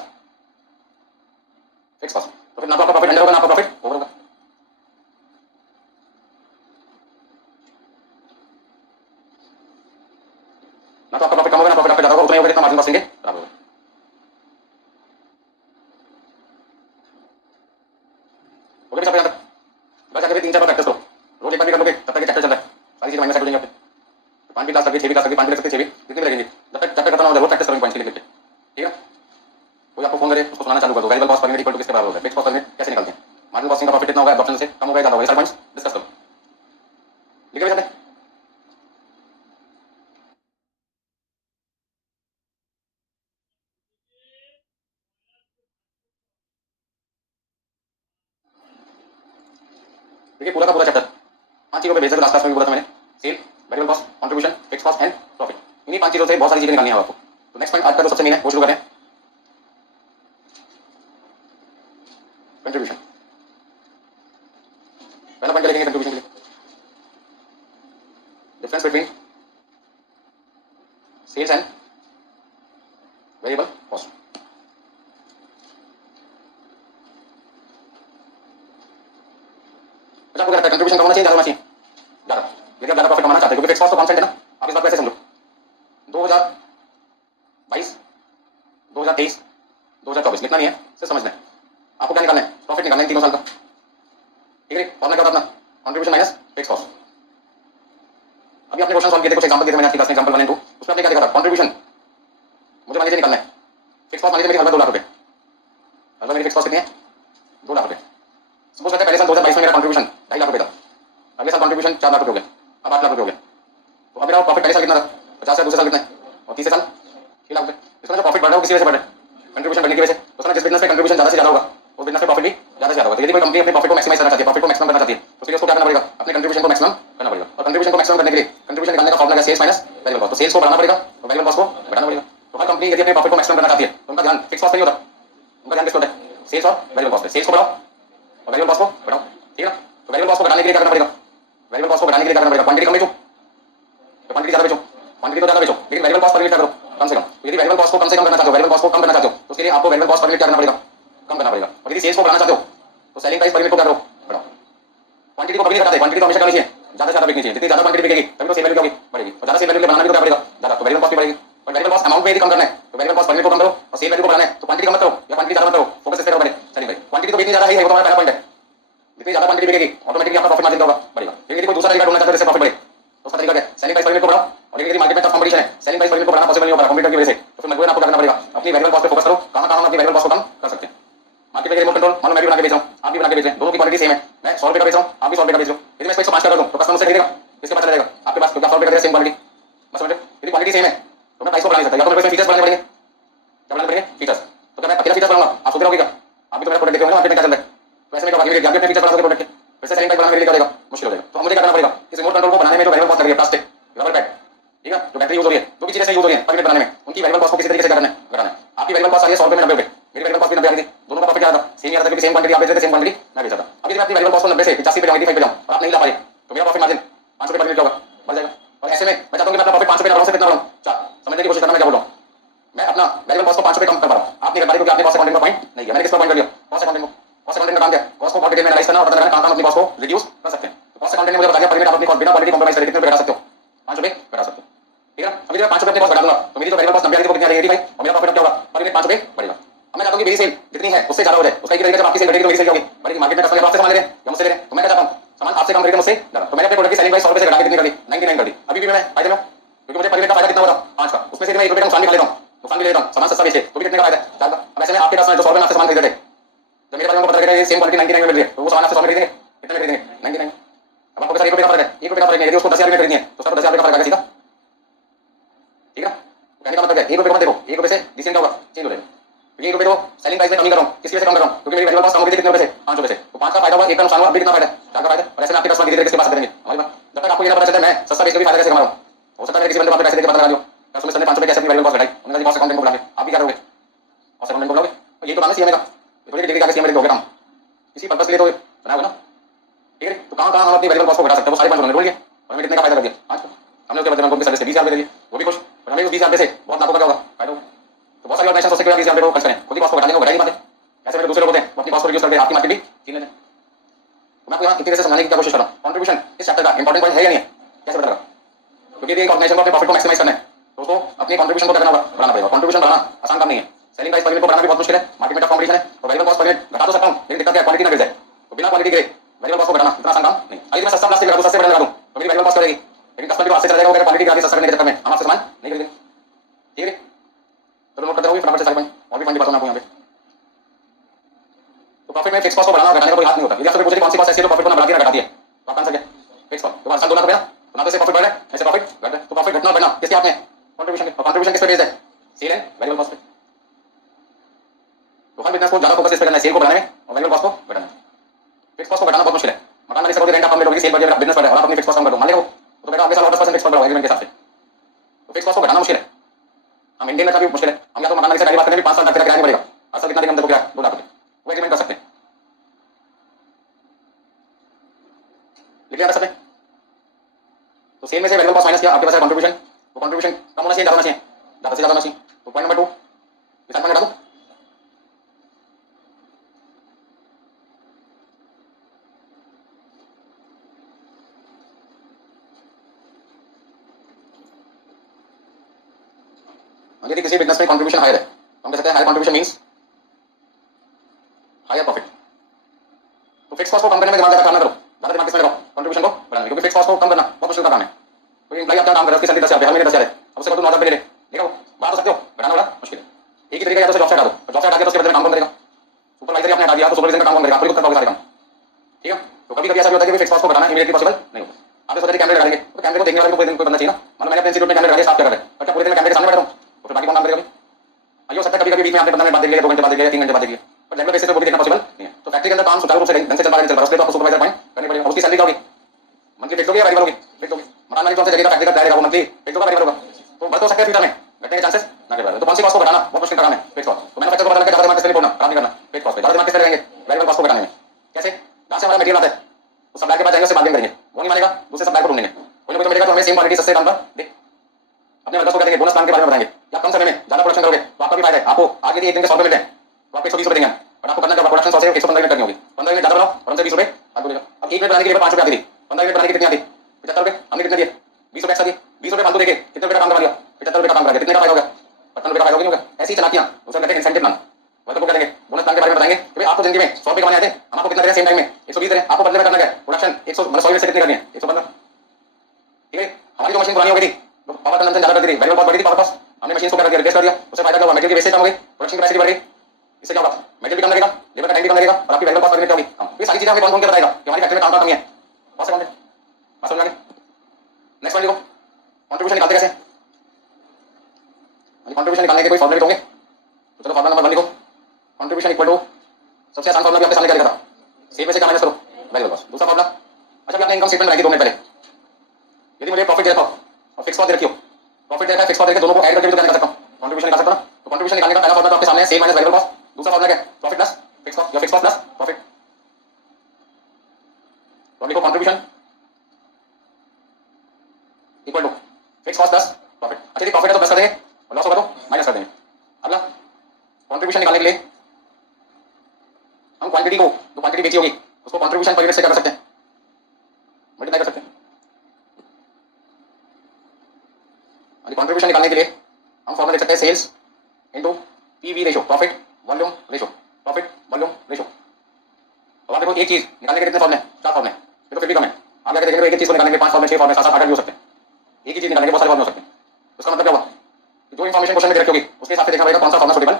fix cost. तो फिर ना तो आपका प्रॉफिट अंडर होगा ना आपका प्रॉफिट ओवर होगा। ना तो आपका प्रॉफिट कम होगा ना प्रॉफिट आपका ज्यादा होगा, उतना ही होगा जितना मार्जिन कॉस्ट लेंगे बराबर होगा। ओके भी सब यहां तक बस जाके 3-4 बार प्रैक्टिस करो, रोज एक बार भी कर लोगे तब तक ये चैप्टर चल रहा है, सारी चीजें माइंड में सेट हो जाएंगी आपके। 5 भी क्लास तक, 6 भी क्लास तक, 5 भी लग सकते, 6 भी जितनी भी लगेंगी, जब तक चैप्टर खत्म ना हो जाए वो प्रैक्टिस करोगे पॉइंट्स लिख लिख के। ठीक है, कोई आपको फोन करे उसको सुनाना चालू कर दो, variable cost per unit equal to किसके बराबर होता है, फिक्स कॉस्ट पर यूनिट कैसे निकालते हैं, मार्जिनल कॉस्टिंग का प्रॉफिट कितना होगा, एब्जॉर्प्शन से कम होगा या ज्यादा होगा, ये सारे पॉइंट्स डिस्कस करो। लिखे हुए जाते हैं। देखिए पूरा का पूरा चैप्टर 5 चीजों पे बेस्ड है, लास्ट क्लास में भी बोला था मैंने, sale, variable cost, contribution, fix cost and profit. इन्हीं 5 चीजों से बहुत सारी चीजें निकालनी है आपको। तो नेक्स्ट पॉइंट आज का जो सबसे मेन है वो शुरू करते हैं, कंट्रीब्यूशन। पहला पॉइंट लिखेंगे कंट्रीब्यूशन के लिए, difference between sales and variable cost. अच्छा, आपको क्या लगता है कंट्रीब्यूशन कम होना चाहिए, ज्यादा होना चाहिए? ज्यादा। यदि आप ज्यादा प्रॉफिट कमाना चाहते हो, क्योंकि फिक्स कॉस्ट तो कांस्टेंट है ना, आप इस बात को ऐसे समझो, 2022, 2023, 2024 लिखना नहीं है, सिर्फ समझना है। आपको क्या निकालना है? प्रॉफिट निकालना है 3 साल का। ठीक है, फॉर्मूला क्या होता है अपना? Contribution minus fix cost. अभी आपने क्वेश्चन सॉल्व किए थे, कुछ एग्जांपल दिए थे मैंने आपकी क्लास में, एग्जांपल 1 एंड 2, उसमें आपने क्या देखा था? कंट्रीब्यूशन मुझे मान लीजिए निकालना है, फिक्स कॉस्ट मान लीजिए मेरी हर बार 2 लाख रुपए, हर बार मेरी फिक्स कॉस्ट कितनी है? 2 लाख रुपए। सपोज करते हैं पहले साल 2022 में मेरा कंट्रीब्यूशन 2.5 लाख रुपए था, अगले साल कंट्रीब्यूशन 4 लाख रुपए हो गया, अब 8 लाख रुपए हो गया। तो अब मेरा प्रॉफिट पहले साल कितना था? 50 है, दूसरे साल कितना है? और तीसरे साल 6 लाख रुपए। इसका जो प्रॉफिट बढ़ रहा है वो किसी वजह से बढ़ रहा है? कंट्रीब्यूशन बढ़ने की वजह से। तो समझ, जिस बिजनेस में कंट्रीब्यूशन ज्यादा से ज्यादा होगा उस बिजनेस में प्रॉफिट भी ज्यादा से ज्यादा होगा। तो यदि कोई कंपनी अपने प्रॉफिट को मैक्सिमाइज करना चाहती है, प्रॉफिट को मैक्सिमम करना चाहती है, तो उसके लिए उसको क्या करना पड़ेगा? अपने कंट्रीब्यूशन को मैक्सिमम करना पड़ेगा। और कंट्रीब्यूशन को मैक्सिमम करने के लिए कंट्रीब्यूशन निकालने का फॉर्मूला है सेल्स माइनस वेरिएबल कॉस्ट। तो सेल्स को बढ़ाना पड़ेगा और वेरिएबल कॉस्ट को घटाना पड़ेगा। तो हर कंपनी यदि अपने प्रॉफिट को मैक्सिमम करना चाहती है तो उनका ध्यान फिक्स कॉस्ट पे नहीं होता, उनका ध्यान किस पे होता है? सेल्स और वेरिएबल कॉस्ट पे। सेल्स को बढ़ाओ और वेरिएबल कॉस्ट को बढ़ाओ। ठीक है ना? तो वेरिएबल कॉस्ट को घटाने के लिए क्या करना पड़ेगा? वेरिएबल कॉस्ट को घटाने के लिए क्या करना पड़ेगा? क्वांटिटी कम बेचो, तो क्वांटिटी ज्यादा बेचो, क्वांटिटी तो ज्यादा बेचो, लेकिन वेरिएबल कॉस्ट पर यूनिट क्या करो? कम से कम। तो यदि वेरिएबल कॉस्ट को कम से कम करना चाहते हो, वेरिएबल कॉस्ट को कम करना चाहते हो, तो उसके लिए आपको वेरिएबल कॉस्ट पर यूनिट क्या करना पड़ेगा? कम करना पड़ेगा। और यदि सेल्स को बढ़ाना चाहते हो तो सेलिंग प्राइस पर यूनिट को क्या करो? बढ़ाओ। क्वांटिटी को कभी नहीं घटाते, क्वांटिटी तो हमेशा करनी चाहिए, ज्यादा से ज्यादा बिकनी चाहिए। जितनी ज्यादा क्वांटिटी बिकेगी तभी तो सेल वैल्यू क्या होगी? बढ़ेगी। और ज्यादा सेल वैल्यू बनाना भी तो क्या पड़ेगा? ज्यादा, तो वेरिएबल कॉस्ट भी बढ़ेगी। और वेरिएबल कॉस्ट अमाउंट में यदि कम करना है तो वेरिएबल कॉस्ट पर यूनिट को कम करो, और सेल वैल्यू को बढ़ाना है तो क्वांटिटी कम मत करो या क्वांटिटी ज्यादा मत करो, फोकस इस पे करो पहले। सेलिंग प्राइस, क्वांटिटी तो बिकनी ज्यादा है, वो तो हमारा पहला पॉइंट है। जितनी ज्यादा क्वांटिटी बिकेगी ऑटोमेटिकली आपका प्रॉफिट मार्जिन क्या होगा? बढ़ेगा। लेकिन यदि कोई दूसरा तरीका ढूंढना चाहता है जिससे प्रॉफिट बढ़े, तो उसका तरीका क्या है? सेलिंग प्राइस पर यूनिट को बढ़ाओ। और यदि मार्केट में टफ कंपटीशन है, सेलिंग प्राइस पर यूनिट को बढ़ाना पॉसिबल नहीं होगा कंपटीटर की वजह से, तो फिर मजबूरन आपको क्या करना पड़ेगा? अपनी वेरिएबल कॉस्ट पे फोकस करो, कहां कहां हम अपनी वेरिएबल कॉस्ट को कम कर सकते हैं। मार्केट में रिमोट कंट्रोल मान लो मैं भी बना के बेच रहा हूँ, आप भी बना के बेच रहे हैं, दोनों की क्वालिटी सेम है। मैं 100 रुपए का बेच रहा हूँ, आप भी 100 रुपए का बेच रहे हो। यदि मैं इसको 105 कर दूं तो कस्टमर से खरीदेगा, किसके पास चलेगा? आपके पास, क्योंकि आप 100 रुपए का दे रहे हैं, सेम क्वालिटी। बस समझ रहे हो? यदि क्वालिटी सेम है तो मैं प्राइस को बढ़ा नहीं सकता, या तो मेरे को फीचर्स बढ़ाने पड़ेंगे। क्या बढ़ाने पड़ेंगे? फीचर्स। तो क्या मैं अकेला फीचर्स बढ़ाऊंगा? आप सोच रहे हो क्या? आप भी तो मेरा प्रोडक्ट देखे होंगे मार्केट में क्या चल रहा है, तो ऐसे में क्या बाकी आप अपने फीचर बढ़ा दोगे प्रोडक्ट के, फिर से सेलिंग प्राइस बढ़ाना मेरे लिए क्या होगा? मुश्किल हो जाएगा। तो मुझे क्या करना पड़ेगा? इस रिमोट कंट्रोल को बनाने में जो वैल्यूएबल कॉस्ट लग रही है, प्लास्टिक, रबर पैड, ठीक है, जो बैटरी यूज हो रही है, जो भी चीजें यूज हो रही है बनाने में, उनकी वैल्यूएबल कॉस्ट को किसी तरीके से क्या करना है? घटाना है। आपकी वैल्यूएबल कॉस्ट आ रही है 100 रुपए में 90 रुपए, मेरी वैल्यूएबल कॉस्ट भी 90 आ रही थी, दोनों का प्रॉफिट क्या था? सेम ही आता था, क्योंकि सेम क्वांटिटी आप बेच रहे थे, सेम क्वांटिटी मैं बेचा था। अब यदि मैं अपनी वैल्यूएबल कॉस्ट को 90 से 85 पे जाऊं, 85 पे जाऊं और आप नहीं ला पाए, तो मेरा प्रॉफिट मार्जिन 5 रुपए पर यूनिट होगा, बढ़ जाएगा। और ऐसे में मैं चाहता हूं कि मैं अपना प्रॉफिट 5 रुपए ना बढ़ाऊं, सिर्फ कितना बढ़ाऊं? 4। समझने की कोशिश करना मैं क्या बोल रहा हूं। मैं अपना वैल्यूएबल कॉस्ट को 5 रुपए कम कर पा रहा हूं, आप नहीं कर पा रहे, क्योंकि आपने कॉस्ट अकाउंटिंग का पॉइंट नहीं किया। मैंने किसका पॉइंट कर लिया? कॉस्ट अकाउंटिंग को। कॉस्ट अकाउंटिंग का काम क्या है? कॉस्ट को बहुत डिटेल में एनालाइज करना और पता लगाना कहां-कहां अपनी कॉस्ट को रिड्यूस कर सकते हैं। तो कॉस्ट अकाउंटिंग ने मुझे बता दिया पर यूनिट आप अपनी कॉस्ट बिना क्वालिटी कॉम्प्रोमाइज करे कितने रुपए घटा सकते हो? 5 रुपए घटा सकते हो, ठीक है ना? अभी जब मैं 5 रुपए अपनी कॉस्ट घटा दूंगा तो मेरी जो वैल्यूएबल कॉस्ट 90 आ रही थी वो कितनी आ रही है 85, और मेरा प्रॉफिट अब क्या होगा? पर यूनिट 5 रुपए बढ़ेगा। अब मैं चाहता हूं कि मेरी सेल जितनी है उससे ज्यादा हो जाए, उसका एक तरीका जब आपकी सेल घटेगी तो मेरी सेल क्या होगी? बढ़ेगी। मार्केट में कस्टमर आपसे सामान ले रहे हैं या मुझसे ले रहे हैं, तो मैं क्या चाहता हूं? सामान आपसे कम खरीदे, मुझसे ज्यादा। तो मैंने अपने प्रोडक्ट की सेलिंग प्राइस 100 रुपए से घटा के कितनी कर दी? 99 कर दी। अभी भी मैं फायदे में हूं, क्योंकि मुझे पर यूनिट का फायदा कितना हो रहा? 5 का। उसमें से मैं 1 रुपए का नुकसान भी खा लेता हूं, नुकसान भी ले लेता हूं, सामान सस्ता बेचे तो भी कितने का फायदा है? 4 का। अब ऐसे में आपके कस्टमर जो 100 रुपए में आपसे सामान खरीदते थे, जब मेरे बारे में पता लगेगा ये सेम क्वालिटी 99 में मिल रही है, तो वो सामान आपसे 100 में खरीदेंगे, कितने में खरीदेंगे? 99। अब आपको 1 रुपए का फर्क है, 1 रुपए का फर्क है। यदि उसको 10,000 में खरीदनी है तो उसका 10,000 का फर्क आएगा सीधा, ठीक है ना? कहने का मतलब है 1 रुपए को देखो, 1 रुपए से डिसीजन क्या होगा? चेंज हो जाएगा। तो 1 रुपए को सेलिंग प्राइस में कमी कर रहा हूं, किस वजह से कम कर रहा हूं? क्योंकि मेरी वैल्यूएबल कॉस्ट कम हो गई थी कितने रुपए से? 5 रुपए से। तो 5 का फायदा हुआ, 1 का नुकसान हुआ, अभी कितना फायदा है? 4 का फायदा। और ऐसे में आपके कस्टमर धीरे-धीरे किसके पास करेंगे? हमारे पास। जब तक आपको ये ना पता चलता है मैं सस्ता बेच के भी फायदा कैसे कमा रहा हूं, हो सकता है किसी बंदे को आपने पैसे देके पता लगा लियो कस्टमर ने 5 रुपए कैसे अपनी वैल्यूएबल कॉस्ट घटाई, उन्होंने कॉस्ट अकाउंटिंग को बुला के आप भी क्या करोगे? कॉस्ट अकाउंटिंग को बुलाओगे। तो ये तो काम है सीएमए का, थोड़ी डिग्री का सीएमए दोगे काम, इसी पर्पस के लिए तो बनाया होगा ना, ठीक है? तो कहां-कहां हम अपनी वैल्यूएबल कॉस्ट को घटा सकते हैं वो सारे पॉइंट उन्होंने बोल दिए, और हमें कितने का फायदा कर दिया आज को। हमने उसके बदले में उनकी सर्विस से 20,000 दे दिए, वो भी खुश, और हमें उस 20,000 से बहुत लाखों का क्या होगा? फायदा होगा। तो बहुत सारे ऑर्गेनाइजेशन सोचते हैं कि 20,000 को खर्च करें, खुद ही कॉस्ट को घटा देंगे, वो घटा ही नहीं पाते। ऐसे में दूसरे लोग होते हैं वो अपनी कॉस्ट को रिड्यूस करके आपकी मार्केट भी छीन लेते हैं। तो मैं आपको यहाँ इतनी तरह से समझाने की क्या कोशिश कर रहा हूँ। कंट्रीब्यूशन इस चैप्टर का इंपॉर्टेंट पॉइंट है या नहीं है? कैसे पता लगा? क्योंकि एक ऑर्गेनाइजेशन को अपने प्रॉफिट को मैक्सिमाइज करना है तो उसको अपनी कंट्रीब्यूशन को क्या करना होगा? बढ़ाना पड़ेगा। कंट्रीब्यूशन बढ़ाना आसान काम नहीं है, सेलिंग प्राइस पर यूनिट को बढ़ाना भी बहुत मुश्किल है, मार्केट में टफ कंपटीशन है। और वैल्यूएबल कॉस्ट पर यूनिट घटा तो सकता हूं, लेकिन दिक्कत क्या है? क्वालिटी ना गिर जाए। तो बिना क्वालिटी गिरे वैल्यूएबल कॉस्ट को घटाना इतना आसान काम नहीं। अगर मैं सस्ता प्लास्टिक लगा दूं, सस्ते बड़े लगा दूं तो मेरी वैल्यूएबल कॉस्ट बढ़ेगी, लेकिन कस्टमर भी आपसे चला जाएगा, वो क्वालिटी गिरा दी सस्ता करने के चक्कर में हम आपसे सामान नहीं खरीदेंगे, ठीक है? तो नोट करते रहोगे फटाफट से सारे पॉइंट, और भी पॉइंट बताता हूं आपको यहाँ पे। तो प्रॉफिट में फिक्स कॉस्ट को बढ़ाना और घटाने का कोई हाथ नहीं होता। यदि आपसे पूछे कौन सी कॉस्ट ऐसी है जो प्रॉफिट को ना बढ़ाती है ना घटाती है, तो आपका आंसर क्या? Fix cost. तो आसान 2 लाख रुपए ना, तो ना तो इससे प्रॉफिट बढ़ रहा है, ऐसे प्रॉफिट घट रहा है। तो प्रॉफिट घटना और बढ़ना किसके हाथ में है? कंट्रीब्यूशन के। और कंट्रीब्यूशन किस पे बेस्ड है? सेल एंड वैल्यूएबल कॉस्ट पे। तो हर बिजनेस को ज्यादा फोकस इस पे करना है, सेल को बढ़ाने में और वैल्यूएबल कॉस्ट को घटाने में। फिक्स कॉस्ट को घटाना बहुत मुश्किल है। मकान वाले से बोलोगे रेंट आप कम ले लोगे, सेल बढ़ जाएगा, बिजनेस बढ़ जाएगा और आप अपनी फिक्स कॉस्ट कम कर दो, मान लेगा वो? तो बेटा अगले साल और 10% फिक्स कॉस्ट बढ़ाओ एग्रीमेंट के हिसाब से। तो फिक्स कॉस्ट को घटाना मुश्किल है, हम मेंटेन करना भी मुश्किल है। हम या तो मकान मालिक से पहली बात करें भी 5 साल तक किराया नहीं पड़ेगा, हर साल कितना देंगे हम देखो, किराया 2 लाख रुपए, वो एग्रीमेंट कर सकते हैं, लेकिन कर सकते हैं। तो सेल में से वैल्यूएबल कॉस्ट माइनस किया, आपके पास है कंट्रीब्यूशन। तो कंट्रीब्यूशन कम होना चाहिए, ज्यादा होना चाहिए? ज्यादा से ज्यादा होना चाहिए। तो पॉइंट नंबर 2 विचार में डालूं। यदि किसी बिजनेस में कंट्रीब्यूशन हायर है तो हम कह सकते हैं higher contribution means higher profit. तो फिक्स कॉस्ट को कम करने में दिमाग ज्यादा काम ना करो, ज्यादा दिमाग किसमें लगाओ? कंट्रीब्यूशन को बढ़ाने में, क्योंकि फिक्स कॉस्ट को कम करना बहुत मुश्किल का काम है। कोई एम्प्लॉय आप क्या काम कर रहे हो, उसकी सैलरी 10,000 है, हर महीने 10,000 है, अब उससे बोलो 9,000 रुपए ले ले, देखो बात तो सकते हो, घटाना बड़ा मुश्किल है। एक ही तरीका है, या तो जॉब से हटा दो, जॉब से हटा के तो उसके बदले में काम कौन करेगा? सुपरवाइजर आपने हटा दिया तो सुपरवाइजर का काम कौन करेगा? आप खुद करवाओगे सारे काम, ठीक है? तो कभी कभी ऐसा भी होता है कि फिक्स कॉस्ट को घटाना इमीडिएटली पॉसिबल नहीं होता। आपने सोचा कैमरे लगा देंगे, तो कैमरे को देखने वाले को कोई बंदा चाहिए ना। मान लो मैंने अपने इंस्टीट्यूट में कैमरे लगा दिए, साफ कर रहे हैं, तो क्या पूरे दिन में कैमरे के सामने बैठा हूं? तो फिर बाकी कौन काम करेगा? आइए हो सकता है कभी कभी बीच में आपने 15 मिनट बाद देख लिया, 2 घंटे बाद देख लिया, 3 घंटे बाद देख लिया, पर रेगुलर बेसिस पे वो भी देखना पॉसिबल नहीं है। तो फैक्ट्री के अंदर काम सुचारू रूप से ढंग से चल रहा है, नहीं चल रहा, उसके लिए तो आपको सुपरवाइजर पॉइंट करनी पड़ेगी। उसकी सैलरी क्या होगी? मंथली फिक्स होगी या वेरिएबल होगी? फिक्स होगी। मकान मालिक जो हमसे जगह फैक्ट्री का किराया लेगा वो मंथली फिक्स होगा, वेरिएबल होगा? तो बढ़ तो सकते हैं फ्यूचर में, घटने के चांसेस ना के बराबर। तो कौन सी कॉस्ट को घटाना बहुत मुश्किल काम है? Fix cost. तो मैन्युफैक्चर को पता लगा ज्यादा दिमाग किससे नहीं फोड़ना, काम नहीं करना फिक्स कॉस्ट पे, ज्यादा दिमाग किससे लगाएंगे? वेरिएबल कॉस्ट को घटाने में। कैसे? जहां से हमारा मटेरियल आता है तो सप्लायर के पास जाएंगे, उससे बार्गेन करेंगे, वो नहीं मानेगा, दूसरे सप्लायर को ढूंढेंगे, कोई ना कोई तो मिलेगा तो हमें सेम क्वालिटी सस्ते दाम पर दे। अपने वर्कर्स को कह देंगे बोनस प्लान के बारे में बताएंगे, या कम समय में ज्यादा प्रोडक्शन करोगे तो आपका भी फायदा है। आपको आज यदि एक दिन के 100 रुपए मिलते हैं तो आप 120 रुपए देंगे, और आपको करना क्या? प्रोडक्शन 100 से 115 मिनट करनी होगी, 15 मिनट ज्यादा बनाओ और हमसे 20 रुपए आपको देगा। अब 1 मिनट बनाने के लिए 5 रुपए आती थी, 15 मिनट बनाने की कितनी आती? 75 रुपए। हमने कितने दिए? 20 रुपए एक्स्ट्रा दिए, 20 रुपए फालतू देके कितने रुपए का काम करवा दिया? 75 रुपए का काम करा दिया, कितने का फायदा हो गया? 55 रुपए का फायदा हो गया। ऐसी चलाकियां उसे कहते हैं इंसेंटिव प्लान। वर्कर को कह देंगे बोनस प्लान के बारे में बताएंगे कि भाई आपको जिंदगी में 100 रुपए कमाने आते हैं, हम आपको कितना दे रहे हैं सेम टाइम में? 120 दे रहे हैं, आपको बदले में करना क्या है? प्रोडक्शन 100 मतलब 100 यूनिट से कितनी करनी है? 115, ठीक है? हमारी जो मशीन पुरानी हो गई थी, तो पावर कंजम्पशन ज्यादा कर दी थी, वैल्यूएबल कॉस्ट बढ़ी थी, पावर कॉस्ट, हमने मशीन को क्या कर दिया? रिप्लेस कर दिया, उससे फायदा क्या हुआ? मटेरियल की वेस्टेज कम हो गई, प्रोडक्शन कैपेसिटी बढ़ गई, इससे क्या होगा, मेटेरियल भी कम लगेगा, लेबर का टाइम भी कम लगेगा और आपकी वेरिएबल कॉस्ट पर यूनिट क्या होगी कम। ये सारी चीजें हमें कौन कौन के बताएगा कि हमारी फैक्ट्री में काम कमी है। बहुत से कौन है बात समझ में आ गई। नेक्स्ट पॉइंट देखो, कंट्रीब्यूशन निकालते कैसे। कंट्रीब्यूशन निकालने के कोई फॉर्मूले होंगे, तो चलो फॉर्मूला नंबर 1 लिखो। कंट्रीब्यूशन इक्वल टू, सबसे आसान फॉर्मूला भी आपके सामने क्या लिखा था, सेल में से क्या माइनस करो, वेरिएबल कॉस्ट। दूसरा फॉर्मूला, अच्छा आपने इनकम स्टेटमेंट बनाई थी 2 मिनट पहले, यदि मुझे प्रॉफिट दे रखा हो और फिक्स कॉस्ट दे रखी हो, प्रॉफिट दे रखा है फिक्स कॉस्ट दे रखा है, दोनों को ऐड करके भी तो निकाल सकता हूं, कंट्रीब्यूशन निकाल सकता हूं ना। तो कंट्रीब्यूशन निकालने का पहला फॉर्मूला तो आपके सामने है, सेल माइनस वेरिएबल कॉस्ट। दूसरा फॉर्मूला क्या है, प्रॉफिट प्लस फिक्स कॉस्ट या फिक्स कॉस्ट प्लस प्रॉफिट। तो लिखो contribution equal to fix cost plus profit. अच्छा, प्रॉफिट है तो प्लस कर देंगे और लॉस होगा तो माइनस कर देंगे। अगला, कंट्रीब्यूशन निकालने के लिए हम क्वांटिटी को, जो क्वांटिटी बेची होगी उसको कंट्रीब्यूशन पर यूनिट से क्या कर सकते हैं, मल्टीप्लाई कर सकते हैं। कंट्रीब्यूशन निकालने के लिए हम फॉर्मूला लिख सकते हैं, sales into PV ratio, profit volume ratio, profit volume ratio. अब आप देखो एक चीज निकालने के कितने फॉर्मूले, 4 फॉर्मूले, ये तो फिर भी कम है। आप आगे देखेंगे एक चीज को निकालने के 5 फॉर्मूले, 6 फॉर्मूले, 7 8 भी हो सकते हैं। एक ही चीज निकालने के बहुत सारे फॉर्मूले हो सकते हैं। उसका मतलब क्या हुआ, जो इन्फॉर्मेशन क्वेश्चन में दे रखी होगी उसके हिसाब से देखना पड़ेगा कौन सा फॉर्मूला सूटेबल है।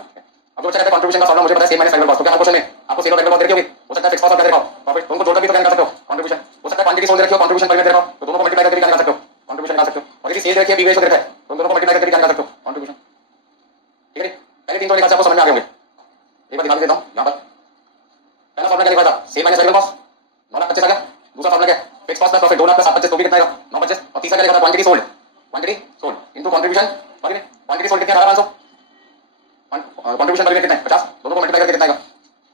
अब जो बच्चा कहता है कंट्रीब्यूशन का फॉर्मूला मुझे पता है, सेल माइनस वेरिएबल कॉस्ट, तो क्या क्वेश्चन में आपको सेल और वेरिएबल कॉस्ट दे रखी होगी, हो सकता है फिक्स कॉस्ट और क्या दे रखा हो, प्रॉफिट, उनको जोड़कर भी तो क्या निकाल सकते हो कंट्रीब्यूशन। हो सकता है क्वांटिटी सोल्ड दे रखी हो, कंट्रीब्यूशन पर यूनिट दे रखा हो, तो दोनों को मल्टीप्लाई करके भी क्या निकाल सकते हो, कंट्रीब्यूशन निकाल सकते हो। और यदि सेल रखी है, पीवी रेशो दे रखा है, तो दोनों को मल्टीप्लाई करके भी क्या निकाल सकते हो, कंट्रीब्यूशन। ठीक है, पहले 3 तो निकाल से आपको समझ में आ गए होंगे। एक बार दिखा देता हूं यहां पर। पहला फॉर्मूला क्या लिखा था, sale minus variable cost, 9 lakh 25 आ गया। दूसरा फॉर्मूला क्या है, fix cost plus profit, 2 lakh plus 7 25, तो भी कितना आएगा 9 25। और तीसरा क्या लिखा था, quantity sold, quantity sold into contribution per unit. Quantity sold कितने, 500, कंट्रीब्यूशन पर यूनिट कितना है 50, दोनों को मल्टीप्लाई करके कितना आएगा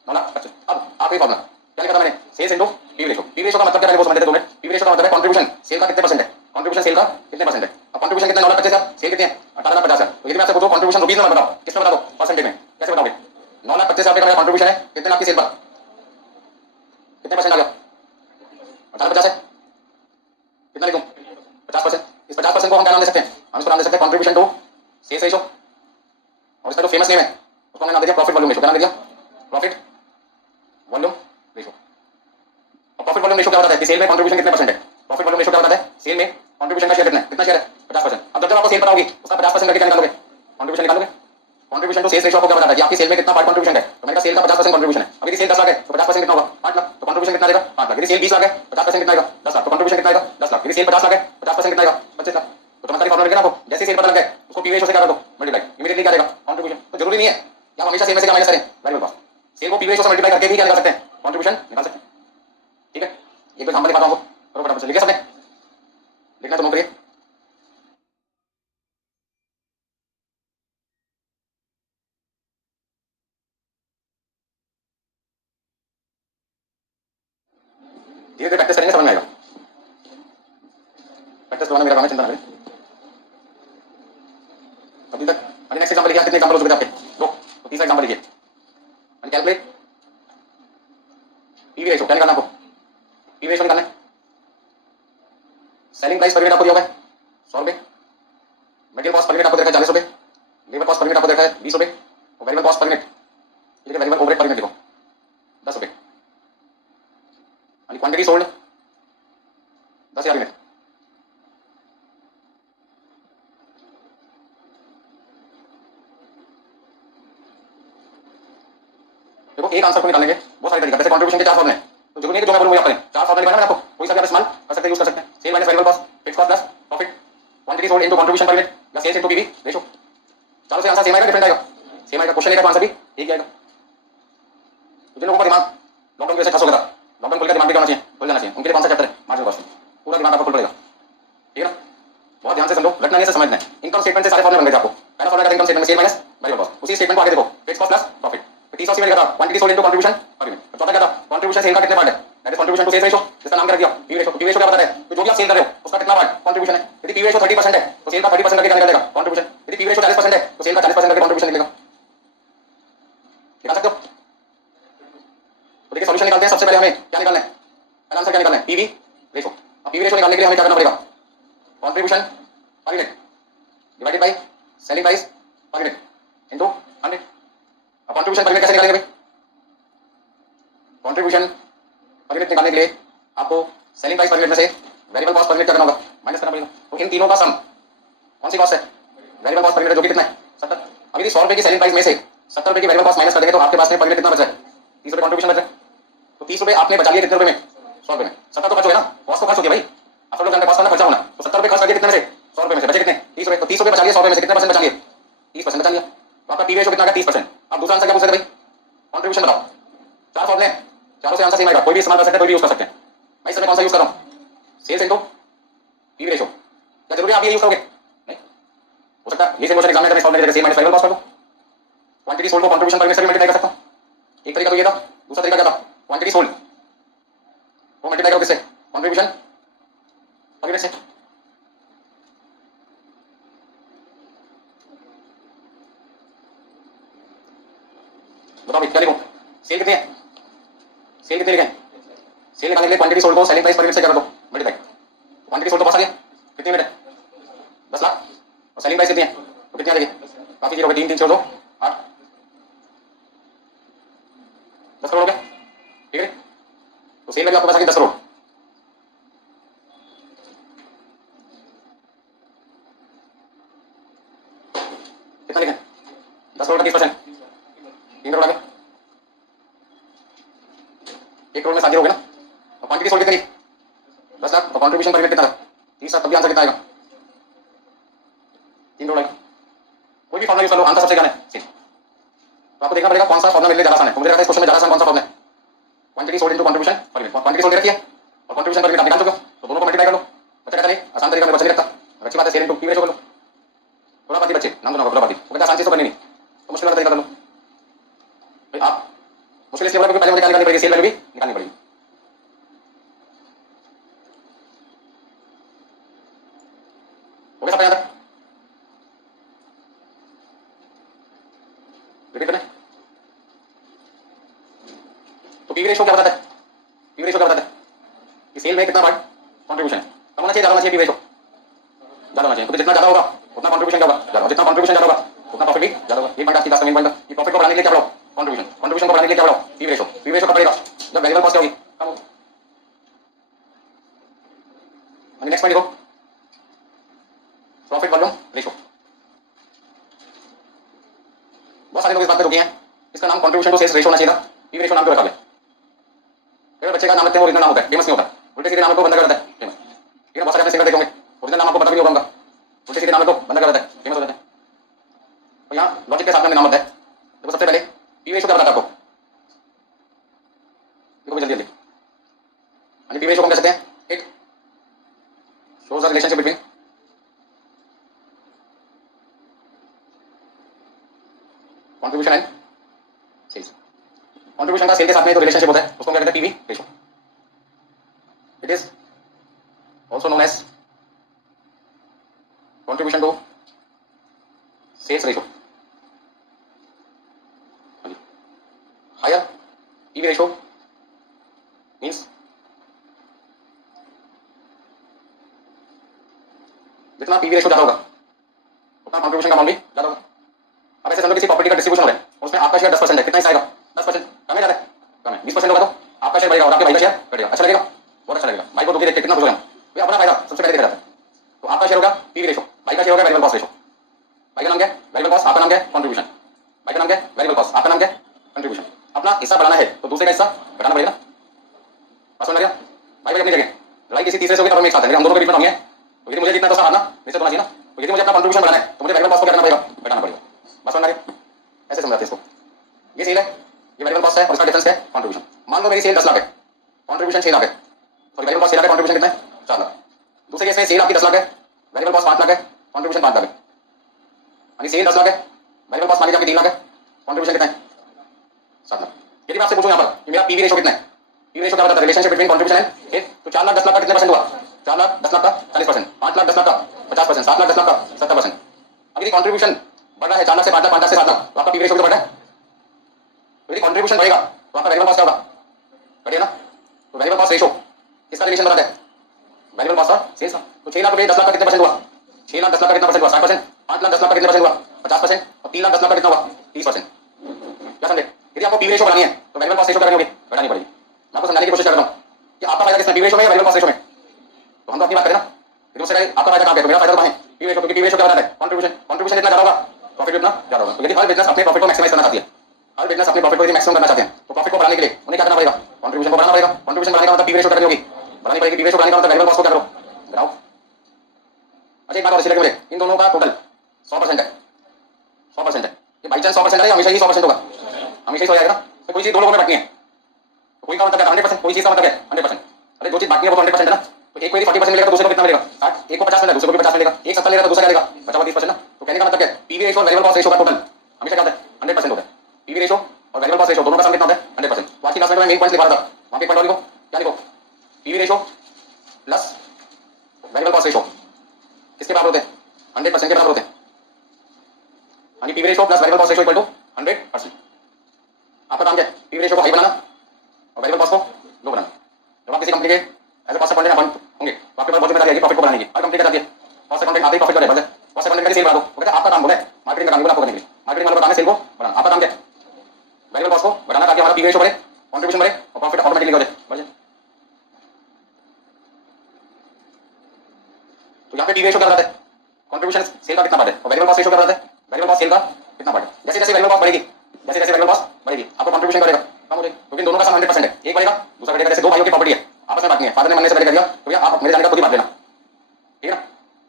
9 लाख 25। अब आखिरी फॉर्मूला क्या लिखा था मैंने, sales into PV ratio. PV ratio का मतलब क्या है वो समझते हैं 2 मिनट। पीवी रेशो का मतलब है कंट्रीब्यूशन सेल का कितने परसेंट है, कंट्रीब्यूशन सेल का कितने परसेंट है। अब कंट्रीब्यूशन कितना 9 लाख 25 है, सेल कितने हैं 18 लाख 50 है। तो यदि मैं आपसे पूछूं कंट्रीब्यूशन रुपीस में बताओ, किसमें बता दो, परसेंटेज में, कैसे बताओगे। 9 लाख 25 आपका कंट्रीब्यूशन है, कितने आपकी सेल पर, कितने परसेंट आ गया, 18 50 है, कितना लिखूं 50%। इस 50% को हम क्या नाम दे सकते हैं, हम इसको नाम दे सकते हैं कंट्रीब्यूशन टू सेल्स रेशो। और इसका जो फेमस नेम है उसको हमने नाम दे दिया प्रॉफिट वॉल्यूम रेशो। क्या नाम दे दिया, प्रॉफिट वॉल्यूम रेशो। और प्रॉफिट वॉल्यूम रेशो क्या बताता है कि सेल में कंट्रीब्यूशन कितने परसेंट है, प्रॉफिट वॉल्यूम रेशो क्या बताता है सेल में कंट्रीब्यूशन का शेयर कितना है, कितना शेयर है 50%। अब जब आपको सेल पता होगी उसका 50% करके क्या निकालोगे, कंट्रीब्यूशन निकालोगे। कंट्रीब्यूशन टू सेल्स रेशो आपको क्या बताता है कि आपकी सेल में कितना पार्ट कंट्रीब्यूशन है, तो मैंने कहा सेल का 50% कंट्रीब्यूशन है। अब यदि सेल 10 लाख है तो 50% कितना होगा 5 लाख, तो कंट्रीब्यूशन कितना देगा 5 लाख। यदि सेल 20 लाख है 50% कितना आएगा 10 लाख, तो कंट्रीब्यूशन कितना आएगा 10 लाख। यदि सेल 50 लाख है 50% कितना आएगा 25 लाख। तो चमत्कारी फॉर्मूला लेके ना आपको, जैसे सेल पता लग जाए उसको पी रेशो से क्या कर दो मल्टीप्लाई, इमीडिएटली क्या आएगा कंट्रीब्यूशन। तो जरूरी नहीं है कि आप हमेशा सेल में से क्या माइनस करें वेरिएबल कॉस्ट, सेल को पी रेशो से मल्टीप्लाई करके भी क्या निकाल सकते हैं कंट्रीब्यूशन निकाल सकते हैं। ठीक है, एक एग्जांपल दिखाता हूं आपको, करो फटाफट से, लिखिए सबने, लिखना तो नोट करिए। धीरे धीरे प्रैक्टिस करेंगे समझ में आएगा, प्रैक्टिस करवाना मेरा काम है, चिंता ना करें। अभी तक मैंने नेक्स्ट एग्जांपल लिखा, कितने एग्जांपल हो चुके थे आपके 2, तो तीसरा एग्जांपल लिखिए। मैंने कैलकुलेट पीवी रेशो, क्या निकालना आपको, पीवी रेशो निकालना है। सेलिंग प्राइस पर यूनिट आपको दिया हुआ है 100 रुपए, मटेरियल कॉस्ट पर यूनिट आपको देखा है 40 रुपए, लेबर कॉस्ट पर यूनिट आपको देखा है 20 रुपए, और वेरिएबल कॉस्ट पर यूनिट, ठीक है, वेरिएबल ओवरहेड पर यूनिट देखो 10 रुपए। यानी क्वांटिटी सोल्ड 10,000 यूनिट। देखो एक आंसर को निकालने के बहुत सारे तरीके, जैसे कंट्रीब्यूशन के 4 फॉर्मूले हैं, तो जरूरी है कि जो मैं बोलूंगा आप करें, 4 फॉर्मूले निकालना है आपको, कोई सा भी आप इस्तेमाल कर सकते हैं, यूज कर सकते हैं। Sale minus variable cost, fix cost plus profit, quantity sold into contribution per unit या सेल्स इनटू पीवी रेशो। चारों से आंसर सेम आएगा डिफरेंट आएगा, सेम आएगा, क्वेश्चन का आंसर भी एक ही आएगा। तो जिन लोगों का दिमाग लॉकडाउन की वजह से फंस हो गया था, लॉकडाउन खुल के दिमाग भी होना चाहिए, खुल जाना चाहिए, उनके लिए कौन सा चैप्टर है मार्जिनल कॉस्टिंग, पूरा दिमाग आपका खुल पड़ेगा। ठीक है ना, बहुत ध्यान से समझो, रटना नहीं से समझना है। इनकम स्टेटमेंट से सारे फॉर्मूले बन गए आपको। पहला फॉर्मूला का income statement sale minus variable cost, उसी स्टेटमेंट को आगे देखो, फिक्स कॉस्ट प्लस प्रॉफिट। तीसरा सी में लिखा था quantity sold into contribution per unit. चौथा क्या था, कंट्रीब्यूशन सेल का कितने पार्ट है, that is contribution to sales ratio, जिसका नाम क्या रख दिया पी रेशो। पी रेशो क्या बताता है, तो जो भी आप सेल कर रहे हो उसका कितना पार्ट कंट्रीब्यूशन है। यदि पी रेशो 30% है तो सेल का 30% करके क्या निकलेगा कंट्रीब्यूशन। यदि पी रेशो 40% है तो सेल का 40% करके कंट्रीब्यूशन निकलेगा। निकाल सकते हो। तो देखिए सॉल्यूशन निकालते हैं, सबसे पहले हमें क्या निकालना है, पहला आंसर क्या निकालना है पीवी रेशो। अब पीवी रेशो निकालने के लिए हमें क्या करना पड़ेगा, contribution per unit divided by selling price per unit into 100। अब कंट्रीब्यूशन पर यूनिट कैसे निकालेंगे भाई, कंट्रीब्यूशन पर यूनिट निकालने के लिए आपको सेलिंग प्राइस पर यूनिट में से वेरिएबल कॉस्ट पर यूनिट क्या करना होगा, माइनस करना पड़ेगा। तो इन तीनों का सम कौन सी कॉस्ट है, वेरिएबल कॉस्ट पर यूनिट, जो कि कितना है 70। अब यदि 100 रुपए की सेलिंग प्राइस में से 70 रुपए की वेरिएबल कॉस्ट माइनस कर देंगे तो आपके पास में पर यूनिट कितना बचा है? 30 रुपए कंट्रीब्यूशन बच रहा है। तो 30 रुपए आपने बचा लिए कितने रुपए में? 100 रुपए में। 70 तो खर्च हो गया ना, कॉस्ट तो खर्च हो गया भाई। आप सब लोग जानते हैं कॉस्ट का खर्चा होना। तो 70 रुपए खर्च कर दिए कितने में से? 100 रुपए में से बचे कितने? 30 रुपए। तो 30 रुपए बचा लिए 100 रुपए में से कितने परसेंट बचा लिए? 30% बचा लिया। तो आपका पी रेशियो कितना आ गया? 30%। अब दूसरा आंसर क्या पूछ रहे थे भाई? कंट्रीब्यूशन बताओ। चार फॉर्मूले हैं, चारों से आंसर सेम आएगा, कोई भी इस्तेमाल कर सकते हैं, कोई भी यूज कर सकते हैं। भाई सर मैं कौन सा यूज कर रहा हूं? Sales into P ratio. क्या जरूरी है आप ये यूज करोगे? नहीं, हो सकता है ये सेम क्वेश्चन एग्जाम में अगर सॉल्व नहीं करेगा सेम माइनस वेरिएबल कॉस्ट कर दो। क्वांटिटी सोल्ड को कंट्रीब्यूशन पर यूनिट से भी मल्टीप्लाई कर सकता हूं। एक तरीका तो ये था, दूसरा तरीका क्या था? क्वांटिटी सोल्ड वो मल्टीप्लाई करो किससे? कंट्रीब्यूशन पर यूनिट से। बताओ भाई क्या लिखूं? सेल कितनी है? सेल कितनी लिखें? सेल निकालने के लिए क्वांटिटी सोल्ड को सेलिंग प्राइस पर यूनिट से क्या कर दो? मल्टीप्लाई। क्वांटिटी सोल्ड तो बहुत सारी है, कितनी यूनिट है? 10 लाख। और सेलिंग प्राइस कितनी है? तो कितनी आ जाएगी? काफी जीरो हो गए, 3 3 छोड़ दो 8, 10 करोड़ हो गया, ठीक है। तो सेल वैल्यू आपके पास आ गई 10 करोड़। कितना लिखें? 10 करोड़ का 30%, 3 करोड़ आ गया। 1 करोड़ में 7 हो गया ना। तो क्वांटिटी सोल्ड कितनी? 10 लाख। तो कंट्रीब्यूशन पर यूनिट कितना था? 30 लाख। तब भी आंसर कितना आएगा? 3 करोड़ आएगा। कोई भी फॉर्मुला यूज कर लो, आंसर सबसे ज्यादा है सेम। तो आपको देखना पड़ेगा कौन सा फॉर्मुला मेरे लिए ज्यादा आसान है। तो मुझे लगता है इस क्वेश्चन में ज्यादा आसान कौन सा फॉर्मुला है? Quantity sold into contribution per unit. Quantity sold रखी है और कंट्रीब्यूशन पर यूनिट आप निकाल चुके हो, तो दोनों को मल्टीप्लाई कर लो। बच्चा कहता नहीं आसान तरीका में बच्चा नहीं रखता। अच्छी बात है, सेल इनटू पी रेशियो कर लो। थोड़ा बात बच्चे नाम सुना, थोड़ा बात वो कहता आसान चीज तो करनी नहीं, तो मुश्किल वाला तरीका कर लो भाई। आप मुश्किल इसलिए बोला क्योंकि पहले मुझे क्या निकालनी पड़ेगी? सेल वैल्यू भी निकालनी पड़ेगी। हो गया सब यहाँ तक? रिपीट करें तो पी रेशियो क्या बताता है? पी रेशियो क्या बताता है कि सेल में कितना पार्ट कंट्रीब्यूशन है? कम होना चाहिए, ज्यादा होना चाहिए? पी रेशियो ज्यादा होना चाहिए, क्योंकि जितना ज्यादा होगा उतना कंट्रीब्यूशन क्या होगा? ज्यादा। जितना कंट्रीब्यूशन ज्यादा होगा उतना प्रॉफिट भी ज्यादा होगा। एक पॉइंट आपकी क्लास का मेन पॉइंट था कि प्रॉफिट को बढ़ाने के लिए क्या बढ़ाओ? कंट्रीब्यूशन। कंट्रीब्यूशन को बढ़ाने के लिए क्या बढ़ाओ? P ratio. पी रेशियो कब बढ़ेगा? जब वेरिएबल कॉस्ट क्या होगी? कम होगी। नेक्स्ट पॉइंट देखो, प्रॉफिट वॉल्यूम रेशियो। बहुत सारे लोग इस बात पे रुके हैं, इसका नाम कंट्रीब्यूशन टू सेल्स रेशियो होना चाहिए था, पी रेशियो नाम क्यों रखा है? फिर बच्चे का नाम रखते हैं वो ओरिजिनल नाम होता है, फेमस नहीं होता। उल्टे सीधे नाम को बंदा कर देता है फेमस। ठीक है, बहुत सारे अपने सिंगर देखे होंगे, ओरिजिनल नाम आपको पता भी होगा उनका, उल्टे सीधे नाम को बंदा कर देता है, फेमस हो जाता है। तो यहाँ लॉजिक के साथ में नाम होता है। देखो सबसे पहले पी रेशियो क्या बताता है आपको? देखो जल्दी जल्दी, पी रेशियो को हम कह सकते हैं it shows the relationship between contribution and sales. Contribution का सेल के साथ में जो रिलेशनशिप होता है उसको क्या कहते हैं? PV ratio. It is also known as contribution to sales ratio. Higher PV ratio means जितना पीवी रेशियो ज्यादा होगा उतना कंट्रीब्यूशन का अमाउंट भी ज्यादा होगा। अब ऐसे समझो किसी प्रॉपर्टी का डिस्ट्रीब्यूशन हो रहा है, उसमें आपका शेयर 10% है, कितना हिस्सा आएगा? 10%। कम है ज्यादा है? कम है। 20% होगा तो आपका शेयर बढ़ेगा और आपके भाई का शेयर घटेगा। अच्छा लगेगा? बहुत अच्छा लगेगा। भाई को दुखी देख के कितना खुश हो जाएगा। ये अपना फायदा सबसे पहले देखा जाता है। तो आपका शेयर होगा पीवी रेशियो, भाई का शेयर होगा वेरिएबल कॉस्ट रेशियो। भाई का नाम क्या है? वेरिएबल कॉस्ट, आपका नाम क्या है? कंट्रीब्यूशन। भाई का नाम क्या है? वेरिएबल कॉस्ट, आपका नाम क्या है? कंट्रीब्यूशन। अपना हिस्सा बढ़ाना है तो दूसरे का हिस्सा घटाना पड़ेगा। बात समझ में आ गया? भाई भाई अपनी जगह लड़ाई किसी तीसरे से होगी तब हम एक साथ हैं, हम दोनों के बीच में हम हैं। तो यदि मुझे जीतना तो सब हारना निश्चित होना चाहिए ना। तो यदि मुझे अपना कंट्रीब्यूशन बढ़ाना है तो मुझे वेरिएबल कॉस्ट को क्या करना पड़ेगा? घटाना पड़ेगा। बात समझ में आ गया? ऐसे समझाते हैं इसको। ये सेल है, ये वेरिएबल कॉस्ट है और इसका डिफरेंस है कंट्रीब्यूशन। मान लो मेरी सेल 10 लाख है, कंट्रीब्यूशन 6 लाख है। सॉरी वेरिएबल कॉस्ट 6 लाख है, कंट्रीब्यूशन कितना है? 4 लाख। दूसरे केस में सेल आपकी 10 लाख है, वेरिएबल कॉस्ट 5 लाख है, कंट्रीब्यूशन 5 लाख है। यानी सेल 10 लाख है, वेरिएबल कॉस्ट मान लीजिए आपकी 3 लाख है, कंट्रीब्यूशन कितना है? 7 लाख। यदि मैं आपसे पूछूं यहाँ पर कि मेरा पीवी रेशियो कितना है? पीवी रेशियो क्या बताता है? Relationship between contribution and sale. तो 4 लाख 10 लाख का कितने परसेंट हुआ? 4 लाख 10 लाख का 40%, 5 लाख 10 लाख का 50%, 7 लाख 10 लाख का 70%। अब यदि कंट्रीब्यूशन बढ़ रहा है 4 लाख से 5 लाख, 5 लाख से 7 लाख, तो आपका पीवी रेशियो कितना बढ़ रहा है? यदि कंट्रीब्यूशन बढ़ेगा तो आपका वेरिएबल कॉस्ट क्या होगा? बढ़ेगा ना। तो वेरिएबल कॉस्ट रेशियो किसका रिलेशन बताता है? वेरिएबल कॉस्ट और सेल्स का। तो 6 लाख रुपए 10 लाख का कितने परसेंट हुआ? 6 लाख 10 लाख का कितना परसेंट हुआ? 60%। 5 लाख 10 लाख का कितने परसेंट हुआ? 50%। और 3 लाख 10 लाख का कितना हुआ? 30%। क्या समझे? यदि आपको पीवी रेशियो बढ़ानी है तो वेरिएबल कॉस्ट रेशियो क्या करनी होगी? बढ़ानी पड़ेगी। मैं आपको समझाने की कोशिश कर रहा हूं कि आपका फायदा किसमें? पीवी रेशियो में या वेरिएबल कॉस्ट रेशियो में? तो हम तो अपनी बात करें ना, यदि मुझसे कहे आपका फायदा कहां पे? तो मेरा फायदा तो वहां है पीवी रेशियो, क्योंकि पीवी रेशियो क्या बताता है? कंट्रीब्यूशन। कंट्रीब्यूशन जितना ज्यादा होगा प्रॉफिट भी अपना ज्यादा होगा। तो यदि हर बिजनेस अपने प्रॉफिट को मैक्सिमाइज करना चाहती है, हर बिजनेस अपने प्रॉफिट को यदि मैक्सिमम करना चाहते हैं, तो प्रॉफिट को बढ़ाने के लिए उन्हें क्या करना पड़ेगा? कंट्रीब्यूशन को बढ़ाना पड़ेगा। कंट्रीब्यूशन बढ़ाने का मतलब पीवी रेशियो करनी होगी, बढ़ानी पड़ेगी। पीवी रेशियो बढ़ाने का मतलब वेरिएबल कॉस्ट को क्या करो, घटाओ। अच्छा एक बात और मुझे इन दोनों का टोटल 100% है, 100% है। ये बाई चांस 100% है, हमेशा ही 100% होगा, हमेशा ही हो जाएगा। तो कोई चीज दो लोगों में बांटनी है, तो कोई का मतलब है 100%, कोई चीज का मतलब है 100%। अरे जो चीज बांटनी है वो तो 100% है ना। तो एक को यदि 40% मिलेगा तो दूसरे को कितना मिलेगा? 60। एक को 50 मिलेगा दूसरे को भी 50 मिलेगा। एक 70 लेगा तो दूसरा क्या लेगा? बचा हुआ 30% ना। तो कहने का मतलब क्या है? पीवी रेशियो और वेरिएबल कॉस्ट रेशियो का टोटल हमेशा क्या होता है? 100% होता है। पीवी रेशियो और वेरिएबल कॉस्ट रेशियो दोनों का सम कितना होता है? 100%। तो आज की क्लास में मैं मेन पॉइंट लिखा रहा था, वहां पे एक पॉइंट और लिखो। क्या लिखो? PV ratio plus variable cost ratio किसके बराबर होते हैं? 100% के बराबर होते हैं। हाँ जी, PV ratio plus variable cost ratio equal to 100%। आपका काम क्या है? पीवी रेशियो को हाई बनाना और वेरिएबल कॉस्ट को लो बनाना। जब आप किसी कंपनी के as a cost accountant appoint होंगे तो आपके पास बहुत जिम्मेदारी है प्रॉफिट को बढ़ाने की। हर कंपनी क्या चाहती है? कॉस्ट अकाउंटेंट आते ही प्रॉफिट करे, बस कॉस्ट अकाउंटेंट का सेल बढ़ा दो। वो कहते हैं आपका काम बोले मार्केटिंग का काम बोला आपको करने के लिए, मार्केटिंग वाला बताना सेल को बढ़ाना। आपका काम क्या है? वेरिएबल कॉस्ट को बढ़ाना ताकि हमारा पीवी रेशियो बढ़े, कंट्रीब्यूशन बढ़े और प्रॉफिट ऑटोमेटिकली हो जाए, बढ़ जाए। तो यहाँ पे पीवी रेशियो क्या बताता है? कंट्रीब्यूशन सेल का कितना बढ़े और वेरिएबल कॉस्ट रेशियो क्या बताता है? वेरिएबल कॉस्ट सेल का कितना बढ़े। जैसे जैसे वेरिएबल कॉस्ट बढ़ेगी, जैसे जैसे वेरिएबल कॉस्ट बढ़ेगी आपको कंट्रीब्यूशन करेगा कम हो जाएगी, क्योंकि दोनों का सम 100% है। एक बढ़ेगा दूसरा घटेगा। जैसे दो भाइयों की प्रॉपर्टी है, आपस में बांटनी है, फादर ने मरने से पहले कह दिया तो भैया आप मेरे जाने का खुद ही बांट लेना, ठीक है ना।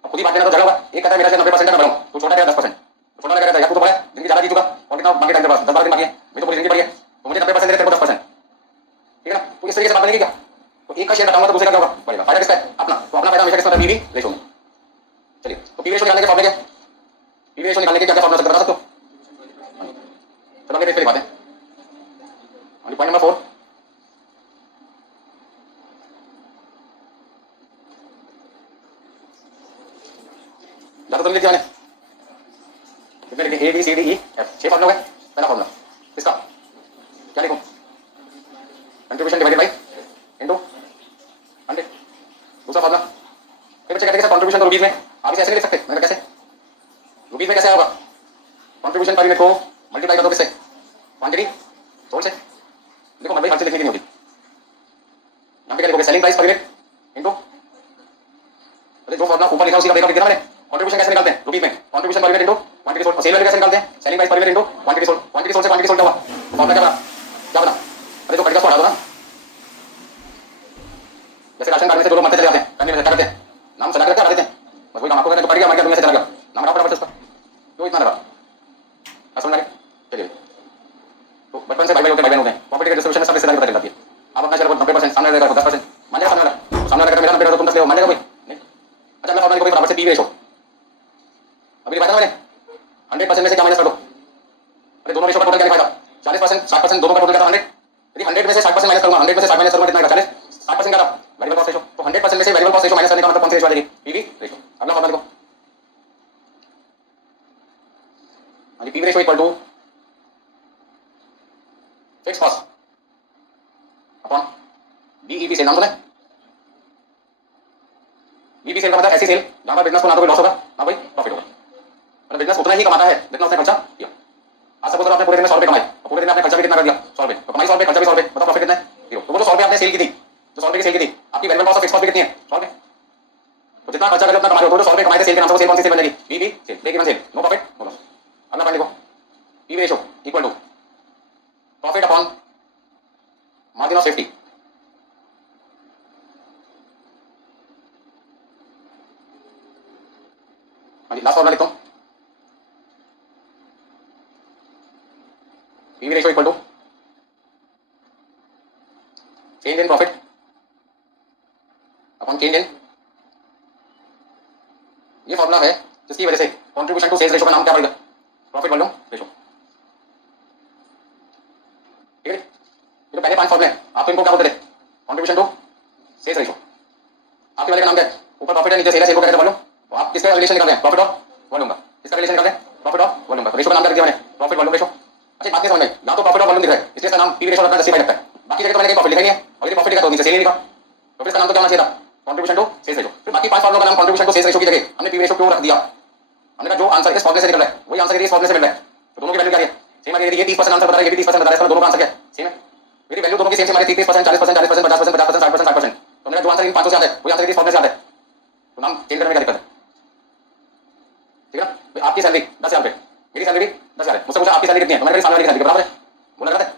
अब खुद ही बांट लेना तो झगड़ा होगा। एक कहता है मेरा 90% है मैं बढ़ाऊं, तो छोटा कहता है 10%। तो छोटा कहता है यार तू तो बड़ा है, जिंदगी ज्यादा जी चुका और कितना बाकी टाइम के पास 10-12 दिन बाकी है, मैं तो पूरी जिंदगी पड़ी है, तो मुझे 90% दे तेरे को 10%, ठीक है ना। तो इस तरीके से बात बनेगी क्या? तो एक का शेयर घटाऊंगा तो दूसरे का क्या होगा? बढ़ेगा। फायदा किसका है? अपना। तो अपना फायदा हमेशा किसका होता है? पीवी रेशियो में। चलिए तो पीवी रेशियो निकालने के फॉर्मूले क्या? पीवी रेशियो निकालने के क्या क्या फॉर्मूला बता सकते हो? चलो आगे पेज पे लिखवाते हैं। पॉइंट नंबर 4, ज्यादा तो लिख दिया मैंने, कितने लिखे? A B C D E F, 6 formula हो गए। पहला फॉर्मूला किसका? क्या लिखूं? Contribution divided by into 100। दूसरा फॉर्मूला ये बच्चे कहते हैं कंट्रीब्यूशन तो रुपीस में, आप इसे ऐसे नहीं लिख सकते। मैंने कैसे रुपीस में कैसे आएगा? कंट्रीब्यूशन पर यूनिट को मल्टीप्लाई कर दो किससे? क्वांटिटी सोल्ड से। देखो मैं भाई हर चीज लिखने की नहीं होती। यहाँ पे क्या लिखोगे? Selling price per unit into, अरे जो फॉर्मूला ऊपर लिखा उसी का ब्रेकआउट लिख देना मैंने। कंट्रीब्यूशन कैसे निकालते हैं? रुपीस में contribution per unit into quantity sold. Sale value कैसे निकालते हैं? Selling price per unit into quantity sold. Quantity sold से क्वांटिटी सोल्ड क्या हुआ? फॉर्मूला क्या बना? क्या बना? अरे जो कटेगा सो हटा दो ना। जैसे राशन कार्ड में से जो लोग मरते चले जाते हैं, करने में क्या करते हैं? नाम सजा करके हटा देते हैं, बस वही काम आपको करने तो पड़ गया, मर गया दुनिया से चला गया, नाम हटाओ फटाफट से उसका। क्यों इतना लगा? समझ में आ गया? चलिए तो बचपन से भाई भाई होते हैं, भाई बहन होते हैं, प्रॉपर्टी के डिस्ट्रीब्यूशन सब रिश्तेदारी पता चल जाती है। आप अपना शेयर को 90% सामने वाले को 10% मान जाएगा, सामने वाला सामने वाला कहता मेरा 90 तुम 10 ले, मान जाएगा कोई नहीं। अच्छा मैं फॉर्मूला को बराबर से पीवी रेशियो अभी लिखा था मैंने, 100% में से क्या माइनस कर दो? अरे दोनों रेशियो का टोटल क्या लिखा था? 40% 60%, दोनों का टोटल क्या था? 100। यदि 100 में से 60% माइनस करूंगा, 100 में से 60 माइनस करूंगा कितना आएगा? 40। 60% क्या था? Variable cost ratio. तो 100% में से वेरिएबल कॉस्ट रेशियो माइनस करने का मतलब कौन सी रेशियो आ जाएगी? PV ratio. अगला फॉर्मूला देखो, हाँ जी, PV ratio equal to fixed cost upon BEP sale. नाम सुना है? बीईपी सेल का मतलब ऐसी सेल जहां पर बिजनेस को ना तो कोई लॉस होगा ना कोई प्रॉफिट होगा, मतलब बिजनेस उतना ही कमाता है जितना उसने खर्चा किया। आज सपोज आपने पूरे दिन में 100 रुपए कमाए और पूरे दिन में आपने खर्चा भी कितना कर दिया? 100 रुपए। तो कमाई 100 रुपए, खर्चा भी 100 रुपए, बताओ प्रॉफिट कितना है? 0। तो वो जो 100 रुपए आपने सेल की थी, जो 100 रुपए की सेल की थी, आपकी वेरिएबल कॉस्ट और फिक्स्ड कॉस्ट भी कितनी है? 100 रुपए। तो जितना खर्चा करो उतना कमा रहे हो, तो 100 रुपए कमाए थे सेल के नाम से, वो सेल कौन सी सेल बनेगी? BB sale, break even sale, no profit no loss. अगला पॉइंट देखो, PV ratio equal to profit upon margin of safety. हाँ जी, लास्ट फॉर्मूला लिखता हूं, PV ratio equal to change in profit upon change in, ये formula है जिसकी वजह से कंट्रीब्यूशन टू सेल्स रेशियो का नाम क्या पड़ेगा? प्रॉफिट वॉल्यूम रेशियो, ठीक है। ये जो पहले 5 फॉर्मूले हैं आप तो इनको क्या बोलते थे? Contribution to sales ratio. आपके वाले का नाम क्या है? ऊपर प्रॉफिट है, नीचे सेल है, सेल को क्या कहते हैं? वॉल्यूम। तो आप किसका रिलेशन निकाल रहे हैं? प्रॉफिट और वॉल्यूम का। किसका रिलेशन निकाल रहे हैं? प्रॉफिट और वॉल्यूम का। रेशियो का नाम क्या दिया मैंने? Profit volume ratio. अच्छा बात नहीं समझ में आई, यहाँ तो प्रॉफिट और वॉल्यूम दिख रहा है इसलिए इसका नाम पीवी रेशियो रखना जस्टिफाई लगता है। बाकी जगह तो मैंने कहीं प्रॉफिट लिखा नहीं है, और यदि प्रॉफिट लिखा तो नीचे सेल नहीं लिखा, तो फिर इसका नाम तो क्या होना चाहिए था? Contribution to sales ratio. फिर बाकी 5 फॉर्मूलों का नाम कंट्रीब्यूशन टू सेल्स रेशियो की जगह हमने पीवी रेशियो क्यों रख दिया? हमने कहा जो आंसर इस फॉर्मूले से निकल रहा है वही आंसर इस फॉर्मूले से मिल रहा है, तो दोनों की वैल्यू क्या है? सेम है। ये 30% आंसर बता रहा है, ये भी 30% बता रहा है, इसका दोनों का आंसर क्या है? सेम है। मेरी वैल्यू दोनों की सेम सेम आ रही है, 30%, 40%, 40%, 50%, 50%, 60%, 60%। तो मेरा जो आंसर इन पांचों से आता है वही आंसर इस फॉर्मूले से आता है, तो नाम चेंज करने में क्या दिक्कत है? ठीक है ना। आपकी सैलरी 10,000 रुपए, मेरी सैलरी 10,000 है, मुझसे पूछा आपकी सैलरी कितनी है, तो मैंने मेरी सामने वाले की सैलरी बराबर है, बोला गलत है।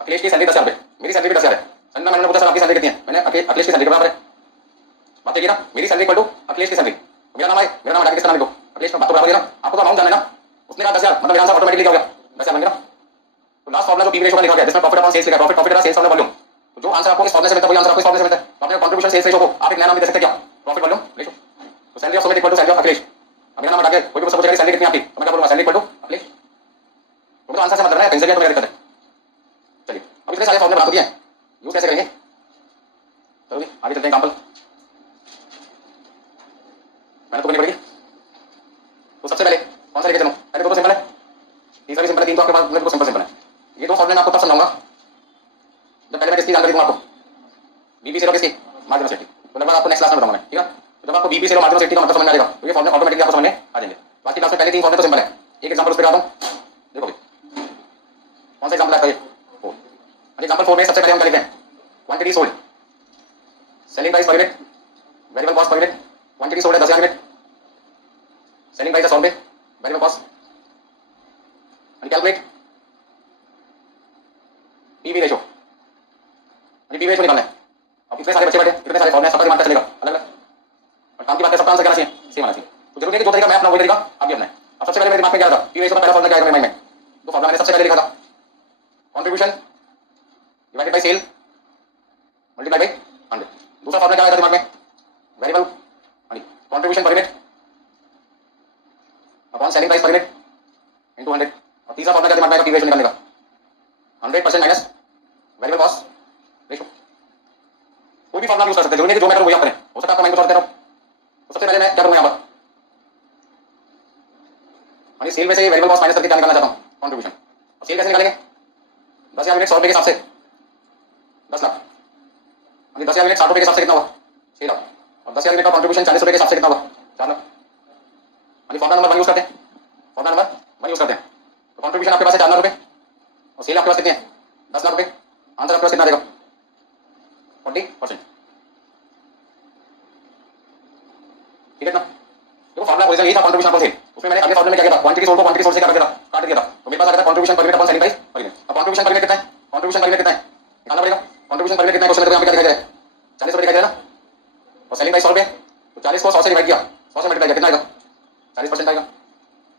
अखिलेश की सैलरी 10,000 रुपये, मेरी सैलरी भी 10,000 है। संजना मैंने पूछा सर आपकी सैलरी कितनी है, मैंने अखिलेश की सैलरी के बराबर है। बात देखिए ना, मेरी सैलरी इक्वल टू अखिलेश की सैलरी, मेरा नाम आए, मेरा नाम हटा के किसका नाम लिखो, अखिलेश का, बात तो बराबर है ना। आपको तो अमाउंट जानना है ना, उसने कहा 10,000, मतलब मेरा आंसर ऑटोमेटिकली क्या हो गया, 10,000 बन गया ना। तो लास्ट फॉर्मूला जो पीवी रेशो का लिखा गया जिसमें प्रॉफिट अपॉन सेल्स लिखा है, profit profit sales formula volume, जो आंसर आपको इस फॉर्मूले से मिलता है वही आंसर आपको इस फॉर्मूले से मिलता है। तो आपने कंट्रीब्यूशन सेल्स रेशो को आप एक नया नाम दे सकते हैं क्या, प्रॉफिट वॉल्यूम रेशो। तो salary of Sumit equal to salary of Akhilesh, अब मेरा नाम हटा के कोई भी मुझसे पूछेगा सैलरी कितनी है आपकी, तो मैं क्या बोलूंगा, सैलरी इक्वल टू अखिलेश। तो आंसर से मतलब है, कहीं से भी तो मेरा दिक्कत है। चलिए अब इतने सारे फॉर्मूले बना दिए हैं, यूज कैसे करेंगे, चलो जी आगे चलते हैं। एग्जांपल मैंने तो करनी पड़ेगी। तो सबसे पहले कौन सा लेके चलूं, पहले दो तो सिंपल है, तीसरा भी सिंपल है, तीन तो आपके पास बिल्कुल सिंपल सिंपल है। ये दो फॉर्मूले मैं आपको तब समझाऊंगा जब पहले मैं किसकी जानकारी दूंगा आपको, बीपी सेल और किसकी, मार्जिन सेफ्टी। तो लगभग आपको नेक्स्ट क्लास में बताऊंगा मैं, ठीक है। तो जब आपको बीपी सेल और मार्जिन सेफ्टी का मतलब समझ में आ जाएगा तो ये फॉर्मूले ऑटोमेटिकली आपको समझ में आ जाएंगे। बाकी क्लास में पहले तीन फॉर्मूले तो सिंपल है, एक एग्जांपल उस पर आता हूं, देखो कौन सा एग्जांपल आता है ये, फोर। एग्जांपल 4 में सबसे पहले हम क्या लिखें, quantity sold, selling price per unit, variable cost per unit. Quantity sold है 10,000 यूनिट, सेलिंग प्राइस है 100 रुपए, variable cost, and calculate PV ratio. PV ratio निकालना है। अब इतने सारे बच्चे बैठे, इतने सारे फॉर्मूले, सबका दिमाग कैसे चलेगा अलग अलग, और काम की बात है, सबका आंसर क्या आना चाहिए, सेम आना चाहिए। तो जरूरी है कि जो तरीका मैं अपना वही तरीका आप भी अपनाएं। अब सबसे पहले मेरे दिमाग में क्या था, पीवी रेशो का पहला फॉर्मूला क्या आएगा मेरे माइंड में, तो फॉर्मूला मैंने सबसे पहले लिखा था, contribution divided by sale multiply by 100। दूसरा फॉर्मूला क्या आएगा दिमाग में, variable contribution per unit upon selling price per unit into 100। और तीसरा फॉर्मूला क्या दिमाग में आएगा पीवी रेशो निकालने का, 100% माइनस वेरिएबल कॉस्ट रेशो। कोई भी फॉर्मूला यूज कर सकते हैं, जरूरी है कि जो मैं करूं वही आप करें, हो सकता है आपका माइंड कुछ और कह रहा हो। तो सबसे पहले मैं क्या करूंगा यहाँ पर, मानिए सेल में से वेरिएबल कॉस्ट माइनस करके क्या निकालना चाहता हूँ, कंट्रीब्यूशन। और सेल कैसे निकालेंगे, 10,000 यूनिट 100 रुपए के हिसाब से 10 लाख, 10,000 यूनिट 60 रुपए के हिसाब से कितना हुआ, 6 लाख। और 10,000 यूनिट का कंट्रीब्यूशन 40 रुपए के हिसाब से कितना हुआ, 4 लाख। फॉर्मूला नंबर 1 यूज करते हैं, फॉर्मूला नंबर 1 यूज करते हैं। तो कंट्रीब्यूशन आपके पास है 4 लाख रुपए और सेल आपके पास कितनी है, 10 लाख रुपए। आंसर आपके पास कितना देगा, 40%, ठीक है ना। देखो फॉर्मूला ओरिजिनल यही था, कंट्रीब्यूशन अपॉन सेल। उसमें मैंने अगले फॉर्मूले में क्या किया था, क्वांटिटी सोल्ड को क्वांटिटी सोल्ड से क्या कर दिया था, काट दिया था। तो मेरे पास आ गया था contribution per unit upon selling price per unit. अब कंट्रीब्यूशन पर यूनिट कितना है, कंट्रीब्यूशन पर यूनिट कितना है निकालना पड़ेगा। कंट्रीब्यूशन पर यूनिट कितना है, क्वेश्चन में तो यहाँ पे क्या दिखाई दे रहा है, 40 रुपए दिखाई दे रहा है ना, और सेलिंग प्राइस 100 रुपए। तो 40 को 100 से डिवाइड किया, 100 से मल्टीप्लाई किया, कितना आएगा, 40% आएगा।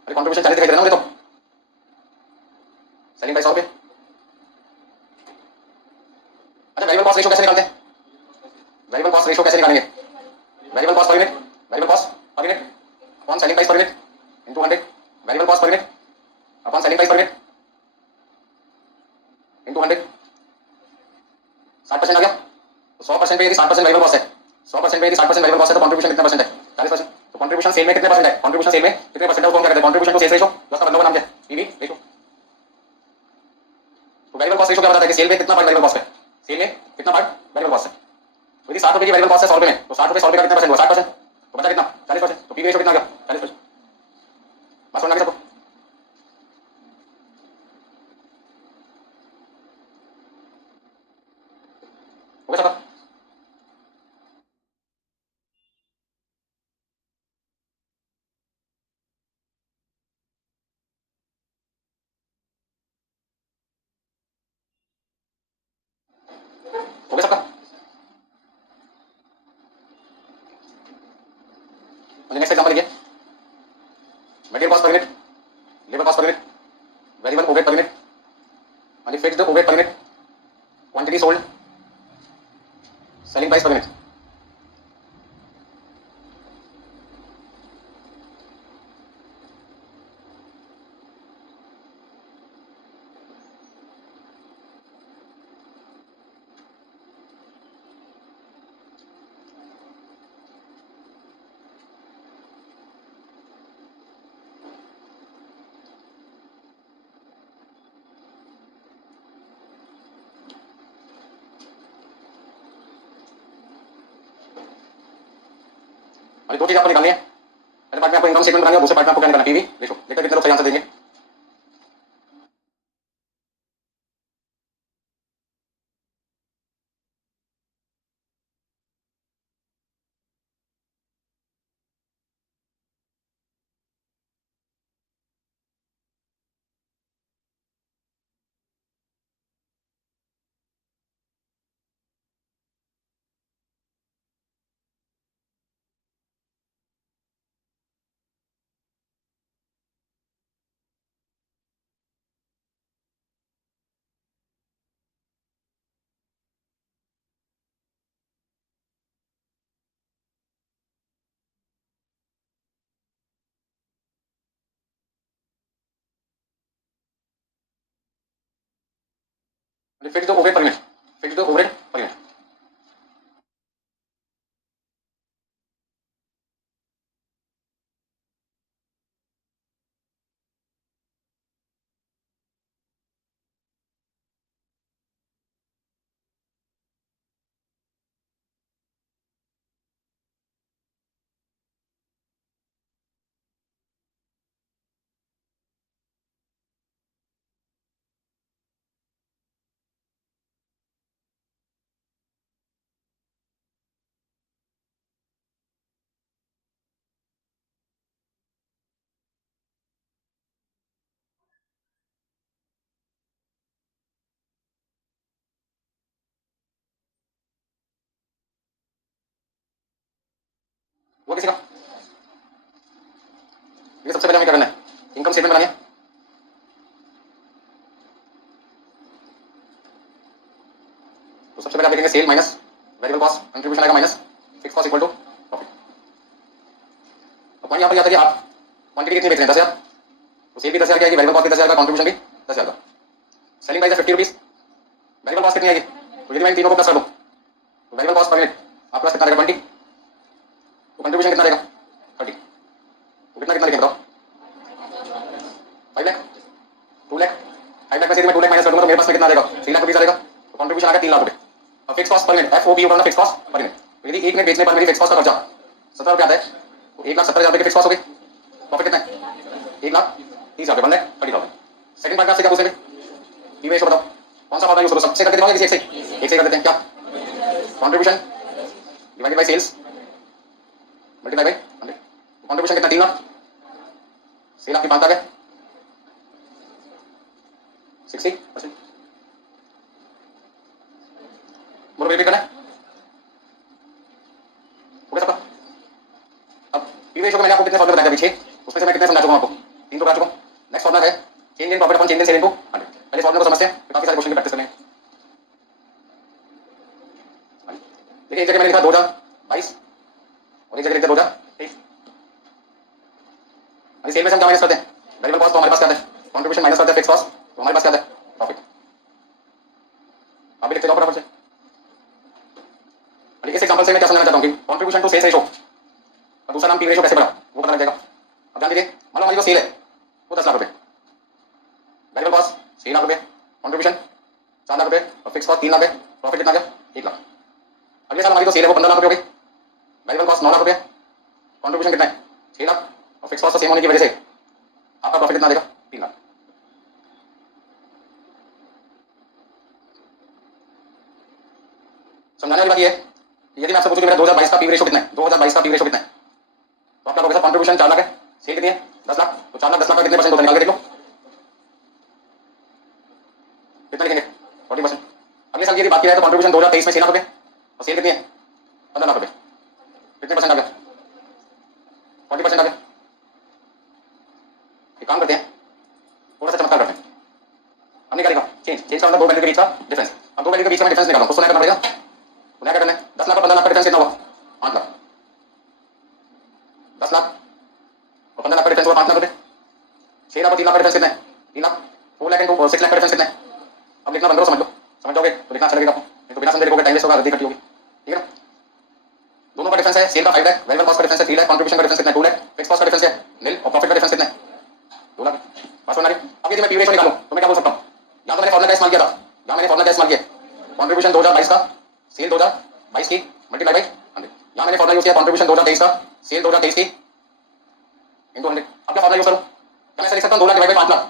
अरे कंट्रीब्यूशन 40 दिखाई दे रहा है ना मुझे, तो सेलिंग प्राइस 100 रुपए। अच्छा वेरिएबल कॉस्ट रेशो कैसे निकालते हैं, वेरिएबल कॉस्ट रेशो कैसे निकालेंगे, variable cost per unit, variable cost per unit upon selling price per unit into 100। Variable cost per unit upon selling price per unit into 100, 60% आ गया। तो 100% पे यदि 60% वेरिएबल कॉस्ट है, 100% पे यदि 60% वेरिएबल कॉस्ट है तो कंट्रीब्यूशन कितना परसेंट है, 40%। तो कंट्रीब्यूशन सेल में कितने परसेंट है, कंट्रीब्यूशन सेल में कितने परसेंट है उसको हम क्या कहते हैं, कंट्रीब्यूशन टू सेल्स रेशो, उसका मतलब नाम क्या है, पीवी रेशो। तो वेरिएबल कॉस्ट रेशो क्या बताता है कि सेल में कितना पार्ट वेरिएबल कॉस्ट है, सेल में कितना पार्ट वेरिएबल कॉस्ट है। तो यदि 60 रुपए की वेरिएबल कॉस्ट है 100 रुपए में, तो 60 रुपए 100 रुपए का कितना परसेंट हुआ, 60%। तो बचा कितना, 40%। तो पीवी रेशो कितना आ गया, 40%। बात समझ में आ गई सबको, हो गया सबका। हो गया सबका। नेक्स्ट एग्जांपल देखिए, material cost per unit, labour cost per unit, variable overhead per unit, यानी fixed overhead per unit, quantity sold, selling price per unit. अभी दो चीज आपको निकालनी है, पहले पार्ट में आपको इनकम स्टेटमेंट बनानी है, दूसरे पार्ट में आपको क्या निकालना है, पीवी रेशो। देखते हैं कितने लोग सही आंसर देंगे। Fit the overhead per unit, fit the overhead per unit. वो किसी का, ये सबसे पहले हमें क्या करना है, इनकम स्टेटमेंट बनानी है। तो सबसे पहले आप देखेंगे sale minus variable cost, contribution आएगा minus fix cost equal to profit. अब पॉइंट यहाँ पर याद रखिए, आप क्वांटिटी कितनी बेच रहे हैं, 10,000, तो सेल भी 10,000 की आएगी, वेरिएबल कॉस्ट भी 10,000 का, कंट्रीब्यूशन भी 10,000 का। सेलिंग प्राइस है 50 रुपीज, वेरिएबल कॉस्ट कितनी आएगी, तो यदि मैं इन तीनों को प्लस कर दूं तो वेरिएबल कॉस्ट पर यूनिट आप प्लस कितना रहेगा 20, तो कंट्रीब्यूशन कितना रहेगा 30, तो कितना कितना लिखें बताओ, 5 लाख, 2 लाख, 5 लाख में से यदि मैं 2 लाख माइनस कर दूंगा तो मेरे पास में कितना रहेगा, 3 लाख रुपीज आएगा, तो कंट्रीब्यूशन आएगा 3 लाख रुपए। अब fix cost per unit, F O B होगा फिक्स कॉस्ट पर यूनिट, तो यदि एक मिनट बेचने पर मेरी फिक्स कॉस्ट का खर्चा 17 रुपये आता है, तो 1,70,000 रुपए की फिक्स कॉस्ट हो गई, प्रॉफिट कितना है 1,30,000, 1,30,000। सेकंड पार्ट में आपसे क्या पूछेंगे, पी रेशियो बताओ, कौन सा फॉर्मूला यूज करो, सबसे करके दिखाओगे किसी एक से कर देते हैं क्या, contribution divided by sales multiply by 100, contribution कितना 3 लाख, सेल आपकी 5 लाख है, 60%, बोलो रिपीट करना है पूरा सबका। अब पी रेशियो को मैंने आपको कितने फॉर्मूले बताए थे अभी 6, उसमें से मैं कितने समझा चुका हूं आपको, 3 तो बता चुका हूं। नेक्स्ट फॉर्मूला है change in profit upon change in sale into 100। पहले फॉर्मूले को समझते हैं, फिर काफी सारे क्वेश्चन की प्रैक्टिस करेंगे। देखिए एक जगह मैंने लिखा 2022 और एक जगह लिख दिया 2023। अभी सेल में से हम क्या माइनस करते हैं, वेरिएबल कॉस्ट, तो हमारे पास क्या है, कंट्रीब्यूशन माइनस करते हैं फिक्स कॉस्ट, तो हमारे पास क्या है प्रॉफिट। आप भी लिखते जाओ फटाफट से। अभी इस एग्जांपल से मैं क्या समझाना चाहता हूं कि कंट्रीब्यूशन टू सेल्स रेशियो और दूसरा नाम पी रेशियो कैसे बना वो पता लग जाएगा। अब ध्यान दीजिए, मान लो हमारी जो सेल है वो 10 लाख रुपए, वेरिएबल कॉस्ट 6 लाख रुपए, कंट्रीब्यूशन 4 लाख रुपए और फिक्स कॉस्ट 3 लाख है, प्रॉफिट कितना गया 1 लाख। अगले साल हमारी जो सेल है वो 15 लाख रुपए हो गई, वेरिएबल कॉस्ट 9 लाख रुपए, कंट्रीब्यूशन कितना है 6 लाख और फिक्स कॉस्ट तो सेम होने की वजह से आपका प्रॉफिट कितना देगा 3 लाख। समझाने वाली बात ये है, यदि मैं आपसे पूछूं कि मेरा 2022 का पी रेशियो कितना है, 2022 का पी रेशियो कितना है, तो आप क्या कहोगे, कंट्रीब्यूशन 4 लाख है, सेल कितनी है 10 लाख, तो 4 लाख 10 लाख का कितने परसेंट होता है निकाल के देख लो, कितना लिखेंगे 40%। अगले साल की यदि बात की जाए तो कंट्रीब्यूशन 2023 में 6 लाख रुपए और सेल कितनी है 15 लाख रुपए, कितने परसेंट आ गया 40% आ गया। एक काम करते हैं, थोड़ा सा चमत्कार करते हैं, हमने क्या लिखा चेंज, चेंज का मतलब दो वैल्यू के बीच का डिफरेंस। अब दो वैल्यू के बीच में डिफरेंस निकालना कुछ तो नया करना पड़ेगा, तो नया क्या करना है, 10 लाख और 15 लाख का डिफरेंस कितना हुआ 5 लाख, 10 लाख और 15 लाख का डिफरेंस हुआ 5 लाख रुपए, 6 लाख और 3 लाख का डिफरेंस कितना है 3 लाख, 4 लाख इंटू 6 लाख का डिफरेंस कितना है। अब लिखना बंद करो, समझ लो, समझ जाओगे तो लिखना अच्छा लगेगा आपको, नहीं तो बिना समझे लिखोगे टाइम वेस्ट होगा, गलती इकट्ठी होगी, ठीक है ना। दोनों का डिफरेंस है, सेल का 5 लाख, वेरिएबल कॉस्ट का डिफरेंस है 3 लाख, कंट्रीब्यूशन का डिफरेंस कितना है 2 लाख, फिक्स कॉस्ट का डिफरेंस है नील और प्रॉफिट का डिफरेंस कितना है 2 लाख। बात समझ आ रही। अब यदि मैं पी रेशियो निकालूं तो मैं क्या बोल सकता हूं, यहां तो मैंने फॉर्मूला का इस्तेमाल किया था, यहां मैंने फॉर्मूला का इस्तेमाल किया कंट्रीब्यूशन 2022 का, सेल 2022 की मल्टीप्लाई बाय 100, यहां मैंने फॉर्मूला यूज किया कंट्रीब्यूशन 2023 का, सेल 2023 की इनटू 100। अब क्या फॉर्मूला यूज करूं, क्या मैं ऐसे लिख सकता हूं 2 lakh divide by 5 lakh,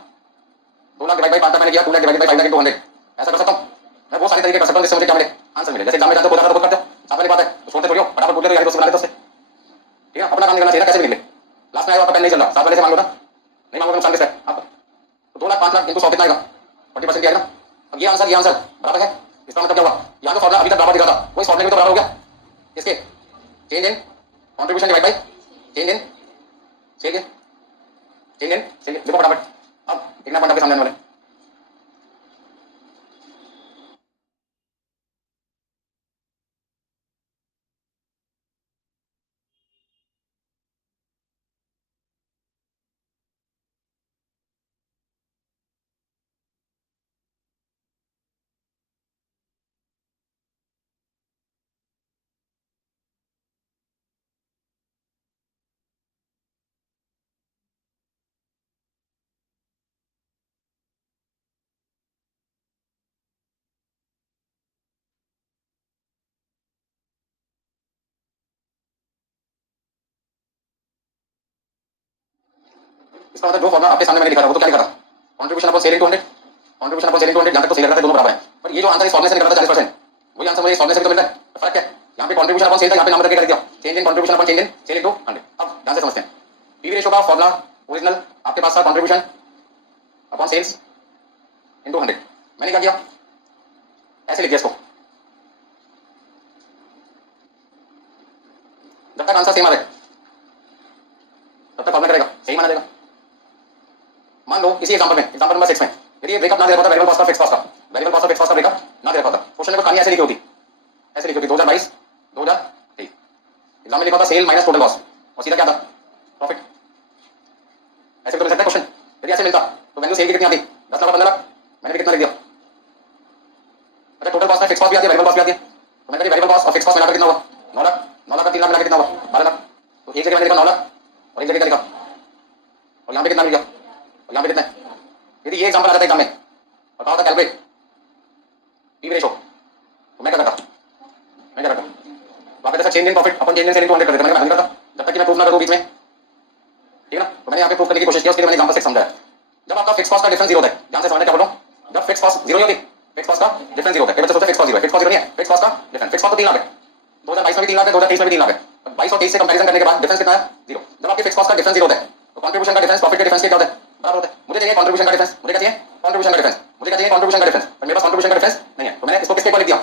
2 lakh divide by 5 lakh मैंने किया, 2 lakh divide by 5 lakh into 100, ऐसा कर सकता हूं। मैं वो सारे तरीके कर सकता हूं जिससे मुझे क्या मिले आंसर मिले, जैसे एग्जाम में जाते हो बोला था तो खुद करते हो, साथ वाली बात है तो छोड़ते थोड़ी हो, फटाफट बोल दे यार दोस्त बना लेते हो उससे, ठीक है, अपना काम निकलना चाहिए ना, कैसे भी निकले, लास्ट में आएगा आपका पेन नहीं चल रहा, साथ वाले से मांग लो ना, नहीं मांगोगे नुकसान किसका है आपका। तो 2 लाख 5 लाख इनटू 100 कितना आएगा 40% किया ना। अब ये आंसर बराबर है, इसका मतलब क्या हुआ, यहाँ जो फॉर्मूला अभी तक बराबर दिखा था वो इस फॉर्मूले में तो बराबर हो गया, इसके change in contribution divide by change in sale, change in sale, देखो फटाफट अब एक ना पॉइंट आपके सामने आने वाले इसका मतलब जो फॉर्मूला आपके सामने मैंने लिखा था वो तो क्या लिखा था, contribution upon sale into 100, contribution upon sale into 100, यहां तक तो सेल रहता है, दोनों बराबर है। पर ये जो आंसर इस फॉर्मूले से निकला था 40%, वही आंसर मुझे इस फॉर्मूले से भी तो मिल रहा है। फर्क क्या है, यहां पे कंट्रीब्यूशन अपॉन सेल था, यहां पे नाम बदल के कर दिया, change in contribution upon change in sale into 100। अब ध्यान से समझते हैं, पीवी रेशियो का फॉर्मूला ओरिजिनल आपके पास था कंट्रीब्यूशन अपॉन सेल्स इनटू 100। मैंने क्या किया, ऐसे लिख दिया इसको, जब तक आंसर सेम आ रहा है तब तक फॉर्मूला करेगा, सही माना जाएगा। मान लो इसी एग्जांपल नंबर 6 में यदि ये ब्रेकअप ना दे रहा होता, वेरिएबल कॉस्ट का फिक्स कॉस्ट का, वेरिएबल कॉस्ट और फिक्स कॉस्ट का ब्रेकअप ना दे रखा होता, क्वेश्चन में कहानी ऐसे लिखी होती, ऐसे लिखी होती 2022 2023, एग्जाम में लिखा होता सेल माइनस टोटल लॉस और सीधा क्या था, प्रॉफिट। ऐसे तो मिल सकता है क्वेश्चन, यदि ऐसे मिलता तो वैल्यू सेल की कितनी आती, 10 लाख 15 लाख, मैंने भी कितना लिख दिया। अगर टोटल कॉस्ट में फिक्स कॉस्ट भी आती है, वेरिएबल कॉस्ट भी आती है, तो मैंने वेरिएबल कॉस्ट और फिक्स कॉस्ट मिलाकर कितना हुआ, 9 लाख, 9 लाख का 3 लाख मिलाकर कितना हुआ, 12 लाख। तो एक जगह मैंने लिखा 9 लाख और एक जगह क्या लिखा, और यहाँ पे कितना लिखा और यहाँ पे कितना है। यदि ये एग्जांपल आ जाता है एग्जाम में और कहा होता कैलकुलेट पीवी रेशियो, तो मैं क्या करता, तो आप कहते change in profit upon change in sale into 100 कर देते, मैंने नहीं करता जब तक कि मैं प्रूफ ना करूं बीच में, ठीक है ना। तो मैंने यहाँ पे प्रूफ करने की कोशिश की, उसके लिए मैंने एग्जांपल से समझाया। जब आपका फिक्स कॉस्ट का डिफरेंस जीरो होता है, ध्यान से समझना क्या बोल रहा हूं, जब फिक्स कॉस्ट जीरो नहीं होती, फिक्स कॉस्ट का डिफरेंस जीरो होता है, कई बच्चे सोचते हैं फिक्स कॉस्ट जीरो है, फिक्स कॉस्ट जीरो नहीं है, फिक्स कॉस्ट का डिफरेंस, फिक्स कॉस्ट तो 3 लाख है, 2022 में भी 3 लाख है, 2023 में भी 3 लाख है, 22 और 23 से कंपैरिजन करने के बाद डिफरेंस कितना है, जीरो। जब आपके फिक्स कॉस्ट का डिफरेंस जीरो होता है तो कंट्रीब्यूशन का डिफरेंस प्रॉफिट के डिफरेंस के क्या होता है, बराबर होता है। मुझे चाहिए कंट्रीब्यूशन का डिफरेंस, मुझे क्या चाहिए कंट्रीब्यूशन का डिफरेंस, मुझे क्या चाहिए कंट्रीब्यूशन का डिफरेंस, पर मेरे पास कंट्रीब्यूशन का डिफरेंस नहीं है, तो मैंने इसको किसके इक्वल लिख दिया,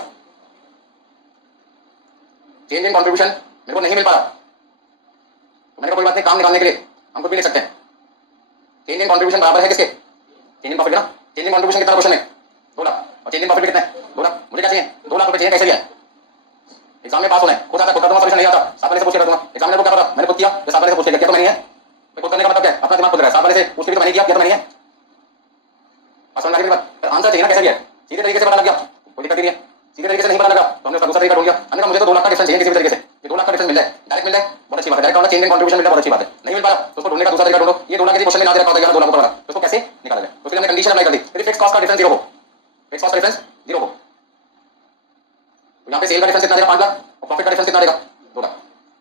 चेंज इन कंट्रीब्यूशन मेरे को नहीं मिल पा रहा, तो मैंने कहा कोई बात नहीं, काम निकालने के लिए हम कुछ भी लिख सकते हैं, चेंज इन कंट्रीब्यूशन बराबर है किसके, चेंज इन प्रॉफिट ना, चेंज इन कंट्रीब्यूशन कितना क्वेश्चन में 2 लाख और चेंज इन प्रॉफिट कितना है 2 लाख, मुझे क्या चाहिए 2 लाख रुपए चाहिए, कैसे लिया एग्जाम में पास होना है, हो जाता है खुद कर दूंगा, सॉल्यूशन नहीं आता साथ वाले से पूछ के कर दूंगा, एग्जाम में तो क्या पता मैंने खुद किया या साथ वाले से पूछ के किया, तो मैंने है खुद करने का मतलब क्या है, अपना दिमाग खुद रहा है, साथ वाले से पूछ के भी तो मैंने किया तो मैंने है, समझ में आ गया बात, आंसर चाहिए ना कैसे लिया, सीधे तरीके से पता लग गया कोई दिक्कत नहीं है, सीधे तरीके से नहीं पता लगा तो हमने उसका दूसरा तरीका ढूंढ लिया, हमने कहा मुझे तो 2 लाख का डिफरेंस चाहिए किसी भी तरीके से, ये 2 लाख का डिफरेंस मिल जाए, डायरेक्ट मिल जाए बहुत अच्छी बात है, डायरेक्ट चेंज इन कंट्रीब्यूशन मिल जाए बहुत अच्छी बात है, नहीं मिल पा रहा तो उसको ढूंढने का दूसरा तरीका ढूंढो, ये 2 लाख यदि क्वेश्चन में ना दे रखा होता है 2 लाख रुपए वाला, तो उसको कैसे निकाला जाए, तो इसलिए हमने कंडीशन अप्लाई कर दी, यदि फिक्स कॉस्ट का डिफरेंस जीरो हो, फिक्स कॉस्ट का डिफरेंस जीरो हो, तो यहाँ पे सेल का डिफरेंस कितना देगा 5 लाख और प्रॉफिट का डिफरेंस कितना देगा 2 लाख,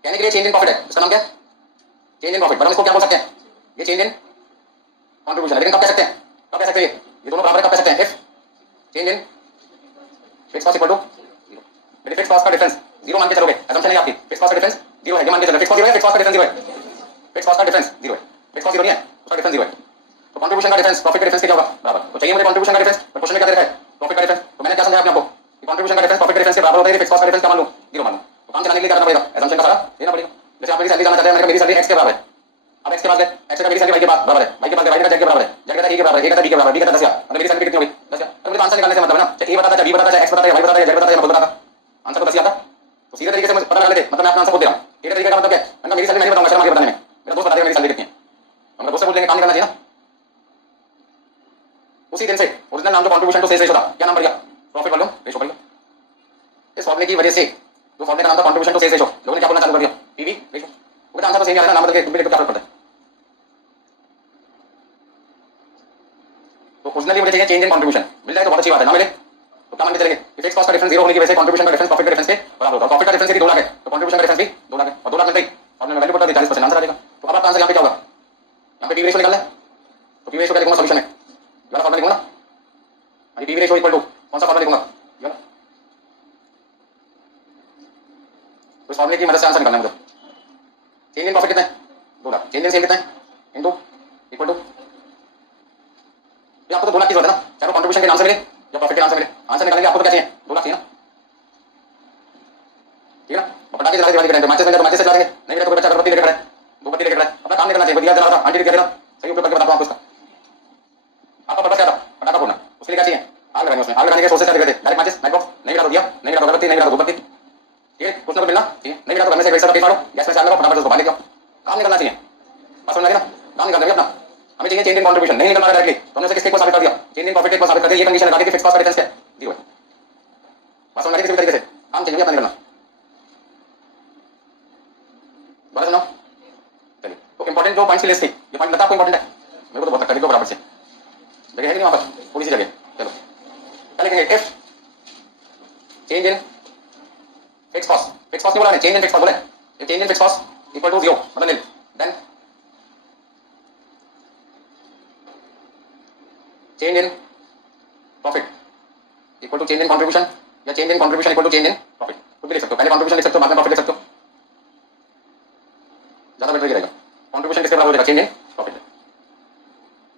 कहने के लिए चेंज इन प्रॉफिट है, इसका नाम क्या है चेंज इन प्रॉफिट, पर हम इसको क्या बोल सकते हैं, ये चेंज इन कंट्रीब्यूशन, लेकिन कब कह सकते हैं, कब कह सकते हैं ये दोनों बराबर है, कब कह सकते हैं if change in fix cost equal to zero, मेरे फिक्स कॉस्ट का डिफरेंस जीरो मान के चलोगे, असम्पशन नहीं आपकी, फिक्स कॉस्ट का डिफरेंस जीरो है, ये मान के चलो फिक्स कॉस्ट जीरो है, फिक्स कॉस्ट का डिफरेंस जीरो है, फिक्स कॉस्ट का डिफरेंस जीरो है, फिक्स कॉस्ट जीरो नहीं है उसका डिफरेंस जीरो है, तो कंट्रीब्यूशन का डिफरेंस प्रॉफिट का डिफरेंस क्या होगा बराबर, तो चाहिए मुझे कंट्रीब्यूशन का डिफरेंस, पर क्वेश्चन में क्या दे रखा है प्रॉफिट का डिफरेंस, तो मैंने क्या समझाया अपने आपको कि कंट्रीब्यूशन का डिफरेंस प्रॉफिट के डिफरेंस के बराबर होता है, फिक्स कॉस्ट का डिफरेंस क्या मान लो जीरो मान लो, तो काम चलाने के लिए क्या करना पड़ेगा, असम्पशन का सारा लेना पड़ेगा, जैसे आप मेरी सैलरी जाना चाहते हैं, मैंने मेरी सैलरी x के बराबर है, अब x के पास है, x का मेरी सैलरी y के बराबर है, y के पास y का z के बराबर है, z का e के बराबर है, a का b के बराबर है, b का 10,000, मतलब मेरी सैलरी कितनी होगी 10,000, तो मुझे आंसर निकालने से मतलब है ना, चाहे a बताता है, b बताता है, x बताता है, y बताता है, z बताता है, मैं बताता आंसर तो 10,000 आता, तो सीधे तरीके से मुझे पता लगा लेते, मतलब मैं अपना आंसर खुद दे रहा हूं, सीधे तरीके का मतलब क्या है, मैंने मेरी सैलरी नहीं बताऊंगा, शर्म आगे बताने में, मेरा दोस्त बता देगा मेरी सैलरी कितनी है, हम दोस्त से बोल लेंगे, काम निकालना चाहिए ना, उसी दिन से ओरिजिनल नाम जो कंट्रीब्यूशन टू सेल्स रेशियो था, क्या नाम पड़ गया प्रॉफिट वॉल्यूम रेशियो पड़ गया, इस फॉर्मूले की वजह से जो फॉर्मूले का नाम था कंट्रीब्यूशन टू सेल्स रेशियो, लोगों ने क्या बोलना चालू कर दिया पीवी रेशियो, वो आंसर तो सेम ही आ रहा है, नाम बदल के तुम भी देखो क्या फर्क पड़ता है, तो ओरिजिनली मुझे चाहिए चेंज इन कंट्रीब्यूशन, मिल जाए तो बहुत अच्छी बात है, ना मिले तो क्या मान के चलेंगे कि फिक्स कॉस्ट का डिफरेंस जीरो होने की वजह से कंट्रीब्यूशन का डिफरेंस प्रॉफिट के डिफरेंस के बराबर होगा, प्रॉफिट का डिफरेंस यदि 2 लाख है तो कंट्रीब्यूशन का डिफरेंस भी 2 लाख है, और 2 लाख मिलता ही आपने वैल्यू बता दी 40% आंसर आ जाएगा, तो अब आपका आंसर यहाँ पे क्या होगा, यहाँ पे पीवी रेशियो निकालना है, तो पीवी रेशियो क्या लिखूंगा सॉल्यूशन में, ये वाला फॉर्मूला लिखूंगा, अभी पीवी रेशियो इक्वल टू कौन सा फॉर्मूला लिखूंगा, ये वाला, तो इस फॉर्मूले की मदद से आंसर निकालना है मुझे, चेंज इन प्रॉफिट कितना है 2 लाख, चेंज इन सेल कितना है इनटू इक्वल टू, ये आपको तो 2 लाख की जरूरत है ना, चाहे वो कंट्रीब्यूशन के नाम से मिले या प्रॉफिट के नाम से मिले, आंसर निकालेंगे, आपको तो क्या चाहिए 2 लाख चाहिए ना, ठीक है ना, और पटाखे चला के दिवाली के टाइम पे मैचेस में तो मैचेस से चला देंगे, नहीं मिले तो कोई बच्चा अगरबत्ती लेकर खड़ा है, धूपबत्ती लेकर खड़ा है, अपना काम निकलना चाहिए, दिया जला था आंटी ने दिया था, सही उपयोग करके बताता हूं आपको इसका, आपका पर्पस क्या था पटाखा फोड़ना, उसके लिए क्या चाहिए आग लगानी, उसमें आग लगाने के सोर्सेस क्या दिए थे, डायरेक्ट मैचेस नाइट बॉक्स, नहीं मिला तो दिया, नहीं मिला तो अगरबत्ती, नहीं मिला तो धूपबत्ती, ठीक है कुछ ना कुछ मिलना चाहिए, नहीं मिला तो घर में से वेस्ट पेट फाड़ो, गैस में से आग लगाओ, फटाफट उसको बाहर लेके आओ, काम निकलना चाहिए, बस समझ आ गया ना, काम निकाल देंगे अपना, हमें चाहिए चेंज इन कंट्रीब्यूशन, नहीं निकल पा रहा डायरेक्टली, तो हमने उसे किसके को साबित कर दिया, चेंज इन प्रॉफिट को साबित कर दिया, ये कंडीशन लगा दी कि फिक्स कॉस्ट का डिफरेंस क्या है जीरो है, बस समझ आ गया, किसी भी तरीके से काम चाहिए अपना निकलना, बस सुनो चलिए, तो इंपॉर्टेंट जो पॉइंट्स की लिस्ट थी, ये पॉइंट लगता है आपको इंपॉर्टेंट है, मेरे को तो बहुत लगता है, लिखो बराबर से, जगह है कि नहीं वहां पर थोड़ी सी जगह, चलो क्या लिखेंगे, if change in fix cost, fix cost नहीं बोला, चेंज इन फिक्स कॉस्ट बोले, if change in fix cost equal to zero मतलब nil, then change in profit equal to change in contribution या change in contribution equal to change in profit, कुछ भी लिख सकते हो। पहले कॉन्ट्रीब्यूशन लिख सकते हो, बाद में प्रॉफिट लिख सकते हो, ज्यादा बेटर रहेगा। कॉन्ट्रीब्यूशन किसके बराबर हो जाएगा? Change in profit.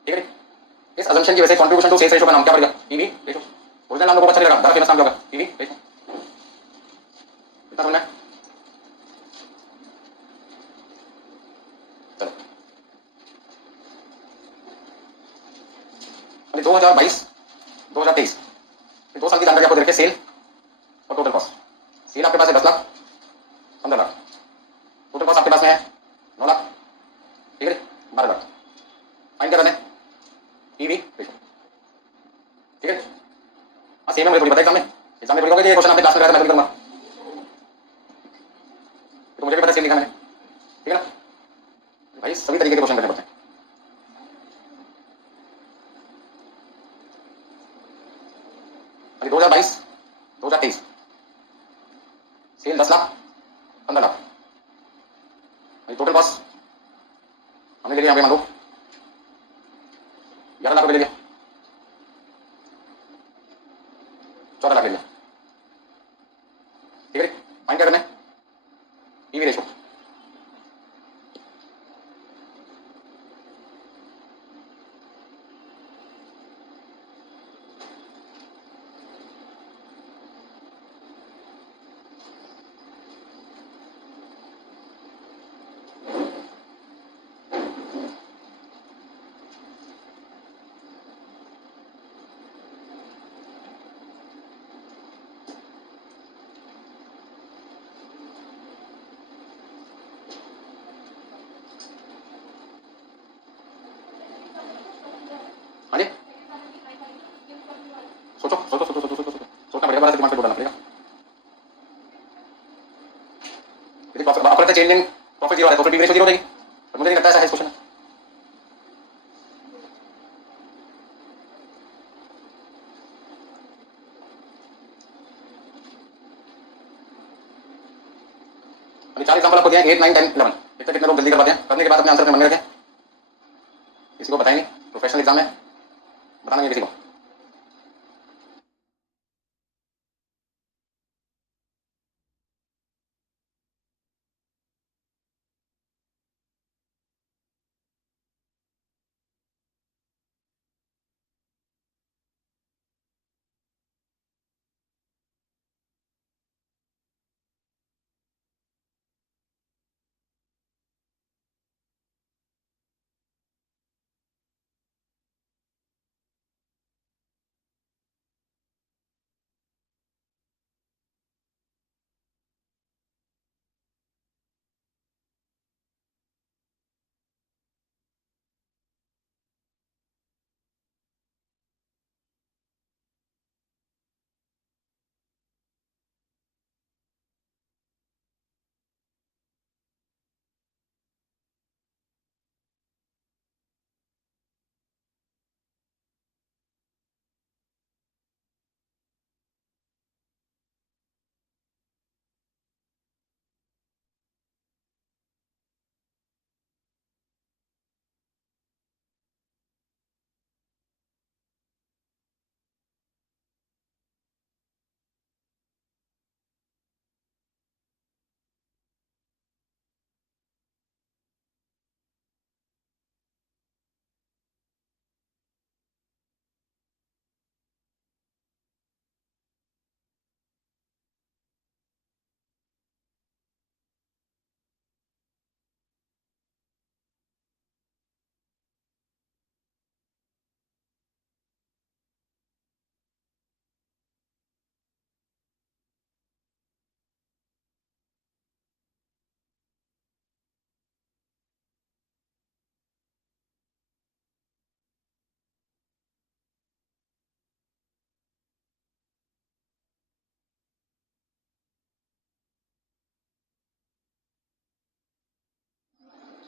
ठीक है, इस अजम्पशन की वजह से कॉन्ट्रीब्यूशन टू सेल्स रेशियो का नाम क्या पड़ेगा? PV ratio. ओरिजिनल नाम लोगों को अच्छा लगेगा, ज्यादा फेमस नाम क्या होगा? PV ratio. कितना समझना है? चलो अभी 2022 2023 दो साल की जानकारी आपको दे रखी है। सेल और टोटल कॉस्ट। सेल आपके पास है 10 लाख, 15 लाख। टोटल कॉस्ट आपके पास में है 9 लाख। ठीक है, 12 लाख। फाइन क्या करना है? PV ratio. ठीक है, हाँ सेम है, मुझे थोड़ी पता है। एग्जाम में थोड़ी होगा कि ये क्वेश्चन आपने क्लास में कराया था, मैं थोड़ी करूंगा। तो मुझे भी पता है, सेम लिखा मैंने। ठीक है ना भाई, सभी तरीके के क्वेश्चन करने पड़ते हैं। अभी 2022 2023 सेल 10 लाख, 15 लाख। अभी टोटल कॉस्ट हमने ले लिया, यहाँ पे मान लो 11 लाख रुपए ले लिया, 14 लाख ले लिया। ठीक है, फाइन क्या करना है? PV ratio. हाँ जी, सोचो सोचो सोचो सोचो सोचो सोचो, सोचना पड़ेगा, बड़ा से दिमाग पे डालना पड़ेगा। यदि प्रॉफिट आपको लगता है चेंज इन प्रॉफिट जीरो है तो फिर पीवी रेशियो जीरो हो जाएगी, पर मुझे नहीं लगता ऐसा है इस क्वेश्चन में। अभी 4 एग्जांपल आपको दिए हैं, 8 9 10 11। देखते हैं कितने लोग जल्दी कर पाते हैं। करने के बाद अपने आंसर अपने मन में रखें, किसी को बताएं नहीं, प्रोफेशनल एग्जाम है, बताना नहीं किसी को।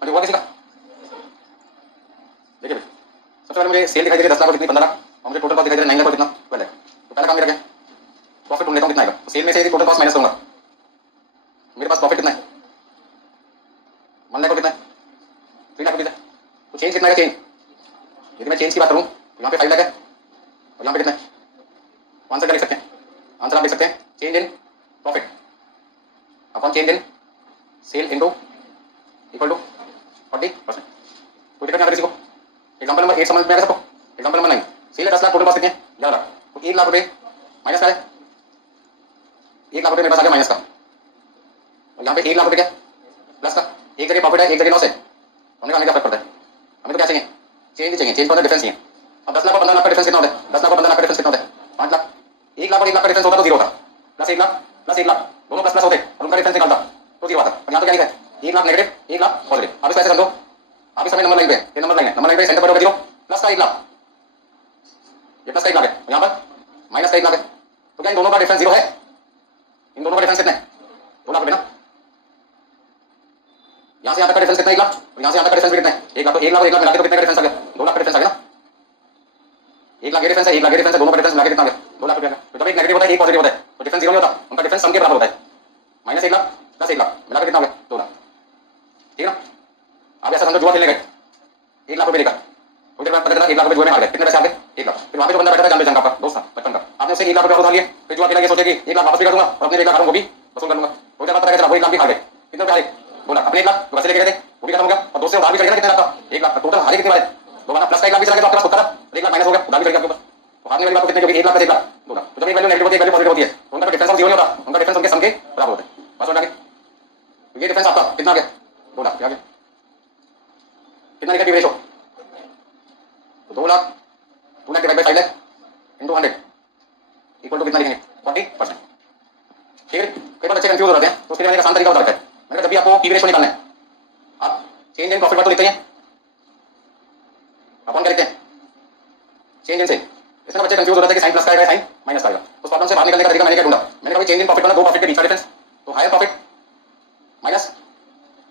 हाँ जी, हुआ किसी का? देखिए भाई, सबसे पहले मुझे सेल दिखाई दे रही है 10 लाख और कितनी 15 लाख, और मुझे टोटल कॉस्ट दिखाई दे रहा है 9 लाख और कितना 12 है। तो पहला काम मेरा क्या है? प्रॉफिट ढूंढ लेता हूँ कितना आएगा। तो सेल में से यदि टोटल कॉस्ट माइनस करूंगा, मेरे पास प्रॉफिट कितना है? 1 लाख और कितना है? 3 लाख रुपीज है। तो चेंज कितना है? चेंज यदि मैं चेंज की बात करूँ तो यहाँ पे 5 लाख है, यहाँ पे कितना है, आंसर क्या लिख सकते हैं, आंसर आप लिख सकते हैं change in profit upon change in sale into equal to 40%। कोई दिक्कत नहीं आता किसी को। एग्जांपल नंबर 8 समझ में आ गया सबको। एग्जांपल नंबर 9 सेल है 10 लाख, टोटल कॉस्ट कितनी है 11 लाख, तो 1 लाख रुपए माइनस का है, 1 लाख रुपए मेरे पास आ गया माइनस का, और यहाँ पे 1 लाख रुपए क्या प्लस का, एक जगह प्रॉफिट है एक जगह लॉस है, हमने कहा हमें क्या फर्क पड़ता है, हमें तो क्या चाहिए चेंज चाहिए, चेंज का डिफरेंस चाहिए। अब 10 लाख और 15 लाख का डिफरेंस कितना होता है, 10 लाख और 15 लाख का डिफरेंस कितना होता है 5 लाख, 1 लाख और 1 लाख का डिफरेंस होता तो जीरो होता, प्लस 1 लाख प्लस 1 लाख दोनों प्लस प्लस होते और उनका डिफरेंस निकालता तो जीरो आता। और यहाँ तो क्या लिखा है 1 लाख नेगेटिव 1 लाख पॉजिटिव। अब इसको ऐसे समझो, आप इस समय नंबर लाइन पे ये नंबर लाइन है, नंबर लाइन पे सेंटर पर होगा जीरो प्लस का 1 लाख, ये प्लस का 1 लाख है, और यहाँ पर माइनस का 1 लाख है, तो क्या इन दोनों का डिफरेंस जीरो है, इन दोनों का डिफरेंस कितना है 2 लाख रुपए ना, यहाँ से यहाँ तक का डिफरेंस कितना है 1 लाख, और यहाँ से यहाँ तक का डिफरेंस कितना है 1 लाख, तो 1 लाख और 1 लाख मिला के तो कितना का डिफरेंस आ गया 2 लाख का डिफरेंस आ गया ना, 1 लाख के डिफरेंस है 1 लाख के डिफरेंस है, दोनों का डिफरेंस मिला के कितना आ गया 2 लाख रुपए का। तो जब एक नेगेटिव होता है एक पॉजिटिव होता है तो डिफरेंस जीरो नहीं होता, उनका डिफरेंस सम के बराबर होता है, माइनस 1 लाख प्लस 1 लाख मिला के कितना हो गया 2 लाख, ठीक है ना। आप ऐसा समझो जुआ खेलने गए 1 लाख रुपए लेकर, थोड़ी देर बाद पता चला 1 लाख रुपए जुए में हार गए, कितने पैसे आ गए 1 लाख, फिर वहां पे जो बंदा बैठा था जान पहचान का आपका दोस्त था बचपन का, आपने उससे 1 लाख रुपए उधार लिए, फिर जुआ खेला ये सोचे कि 1 लाख वापस भी कर दूंगा और अपने 1 लाख हारूंगा वो भी वसूल कर लूंगा, थोड़ी देर बाद पता चला वो 1 लाख भी हार गए, कितने रुपए हारे 2 लाख, अपने 1 लाख जो पैसे लेके गए थे वो भी खत्म हो गया, और दोस्त से उधार भी चढ़ गया कितने लाख का 1 लाख, टोटल हारे कितने वाले 2 लाख प्लस का 1 लाख भी चला गया, तो आपके पास कितना 1 लाख माइनस हो गया, उधार भी चढ़ गया आपके ऊपर, तो हारने वाली बात कितने, क्योंकि 1 लाख प्लस 1 लाख 2 लाख, तो जब एक वैल्यू नेगेटिव होती है एक वैल्यू पॉजिटिव होती है तो उनका डिफरेंस जीरो नहीं होता, उनका डिफरेंस उनके सम के बराबर होता है, बस समझ आ गया। तो ये डिफरेंस आपका कितना आ गया 2 लाख, क्या आ गया कितना लिखा रेशो, तो 2 lakh 2 lakh divide by 5 lakh into 100 equal to कितना लिखेंगे 40%, ठीक है। कई बार बच्चे कंफ्यूज हो जाते हैं, तो उसके लिए मैंने एक आसान तरीका बता रखा है, मैंने कहा जब भी आपको पीवी रेशो निकालना है आप चेंज इन प्रॉफिट पर तो लिखते हैं अपन क्या लिखते हैं चेंज इन से, इसमें बच्चे कंफ्यूज हो जाते हैं कि साइन प्लस का आएगा साइन माइनस का आएगा, तो प्रॉब्लम से बाहर निकलने का तरीका मैंने क्या ढूंढा, मैंने कहा चेंज इन प्रॉफिट का दो प्रॉफिट के बीच का डिफरेंस, तो higher profit minus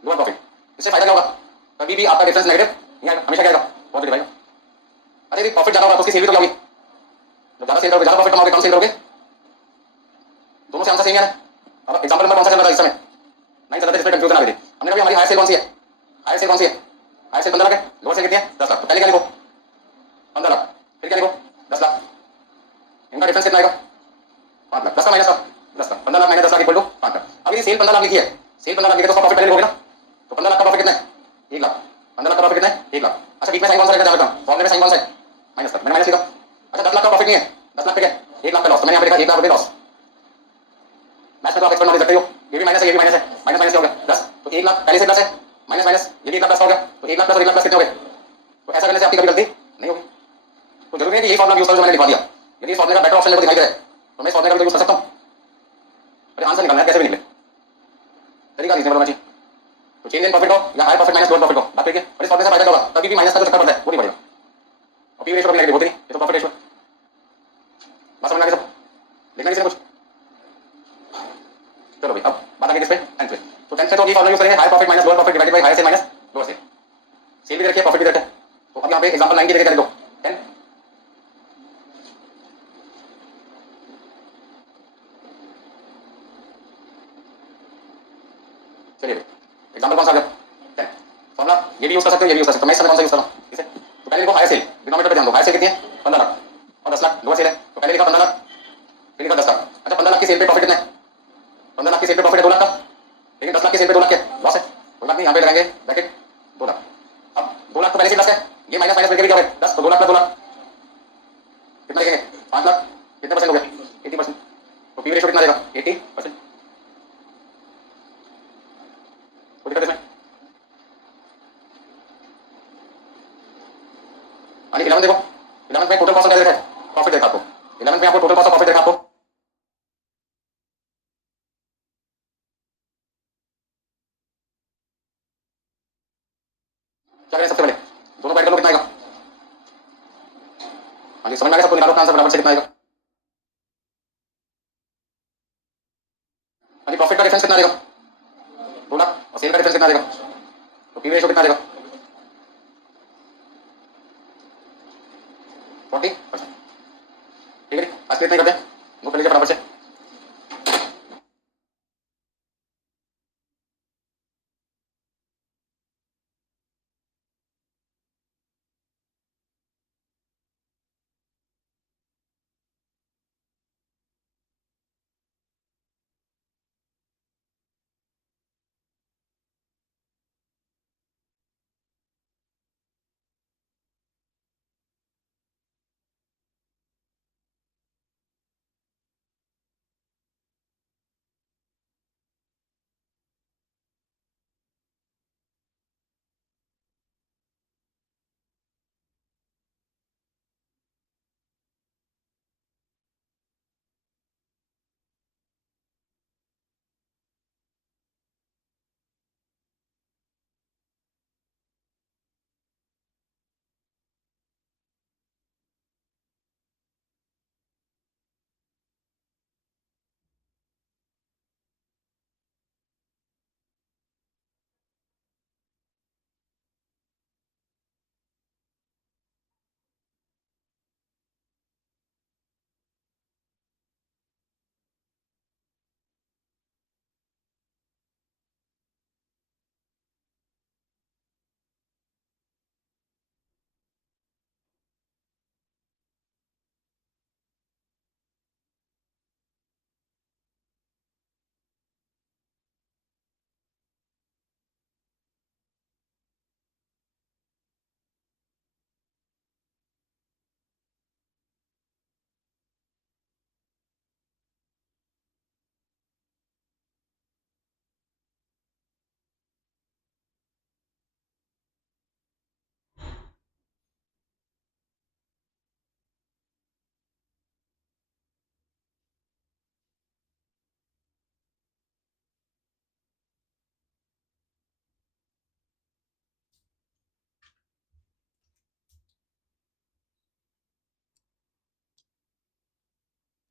lower profit, इससे फायदा क्या होगा कभी भी आपका डिफरेंस नेगेटिव या हमेशा क्या आएगा पॉजिटिव आएगा। अरे प्रॉफिट ज्यादा होगा तो उसकी सेल भी तो क्या होगी, जब ज्यादा सेल करोगे ज्यादा प्रॉफिट कमाओगे, कम सेल करोगे, दोनों से आंसर सेम है। अब एग्जांपल नंबर कौन सा चल रहा है इस समय 9 चल रहा है, जिसमें कंफ्यूजन आ रही थी, हमने कहा हमारी हायर सेल कौन सी है, हायर सेल कौन सी है, हायर सेल 15 लाख है, लोअर सेल कितनी है 10 लाख, तो पहले क्या लिखो 15 लाख, फिर क्या लिखो 10 लाख, इनका डिफरेंस कितना आएगा 5 लाख, 10 का माइनस का 10 का, 15 lakh minus 10 lakh equal to 5 lakh. अब ये सेल 15 लाख लिखी है, सेल 15 लाख लिखी है तो उसका प्रॉफिट पहले लिखोगे ना, तो 15 लाख का प्रॉफिट कितना है 1 लाख, 15 लाख का प्रॉफिट कितना है 1 लाख, अच्छा बीच में साइन कौन सा रहेगा जान लेता हूं, फॉर्मूले में साइन कौन सा है माइनस का, मैंने माइनस लिखा, अच्छा 10 लाख का प्रॉफिट नहीं है, 10 लाख पे क्या 1 लाख का लॉस, तो मैंने यहां पे लिखा 1 लाख रुपए लॉस, मैथ्स में तो आप एक्सपर्ट नॉलेज रखते हो, ये भी माइनस है ये भी माइनस है, माइनस माइनस क्या हो गया प्लस, तो 1 लाख पहले से प्लस है, माइनस माइनस ये भी 1 लाख प्लस हो गया, तो 1 लाख प्लस और 1 लाख प्लस कितने हो गए, तो ऐसा करने से आपकी कभी गलती नहीं होगी, तो जरूरी है कि ये फॉर्मूला यूज करो जो मैंने लिखा दिया, यदि इस फॉर्मूले का बेटर ऑप्शन मेरे को दिखाई दे रहा है तो मैं इस फॉर्मूले का यूज कर सकता हूं, अरे आंसर निकालना है कैसे भी निकले, तरीका रीजनेबल होना चाहिए, तो चेंज इन प्रॉफिट हो या higher profit minus lower profit हो बात ठीक है, और इस फॉर्मूले से फायदा क्या होगा कभी भी माइनस का जो चक्कर पड़ता है वो नहीं बढ़ेगा, और पी रेशियो कभी नेगेटिव होती नहीं, ये तो प्रॉफिट रेशियो बस समझ आ गया सब, लिखना किसी ने कुछ, चलो भाई अब बात आगे किस पे 10th पे, तो 10th पे तो ये फॉर्मूला यूज करेंगे higher profit minus lower profit divided by higher sale minus lower sale, sale भी रखिए प्रॉफिट भी रखिए, तो अब यहाँ पे एग्जांपल 9 की जगह क्या लिख दो 10, चलिए एग्जांपल कौन सा आ गया 10, फॉर्मूला ये भी यूज कर सकते हो ये भी यूज कर सकते हो, मैं इस समय कौन सा यूज कर रहा हूं इसे, तो पहले लिखो हायर सेल, डिनोमिनेटर पे ध्यान दो, हायर सेल कितनी है 15 लाख और 10 लाख लोअर सेल है, तो पहले लिखा 15 लाख फिर लिखा 10 लाख, अच्छा 15 लाख की सेल पे प्रॉफिट कितना है, 15 लाख की सेल पे प्रॉफिट है 2 लाख का, लेकिन 10 लाख की सेल पे 2 लाख के लॉस है, कोई बात नहीं यहाँ पे लगाएंगे ब्रैकेट 2 लाख, अब 2 लाख तो पहले से प्लस है, ये माइनस माइनस करके भी क्या होगा 10, तो 2 लाख प्लस 2 लाख कितना लिखेंगे 5 लाख, कितने परसेंट हो गया 80%, तो पी रेशियो कितना रहेगा 80%, कोई दिक्कत इसमें, यानी 11 देखो 11 में टोटल कॉस्ट क्या देखा है प्रॉफिट देखा आपको, 11 में आपको टोटल कॉस्ट ऑफ प्रॉफिट देखा आपको, क्या करें सबसे पहले दोनों को ऐड कर लो कितना आएगा, हाँ जी समझ में आ गया सबको, निकालो अपना आंसर फटाफट से कितना आएगा, हाँ जी प्रॉफिट का डिफरेंस कितना आएगा 2 लाख और सेल का डिफरेंस कितना आएगा, तो पी रेशियो कितना आएगा 40%, ठीक है आज के इतना ही करते हैं।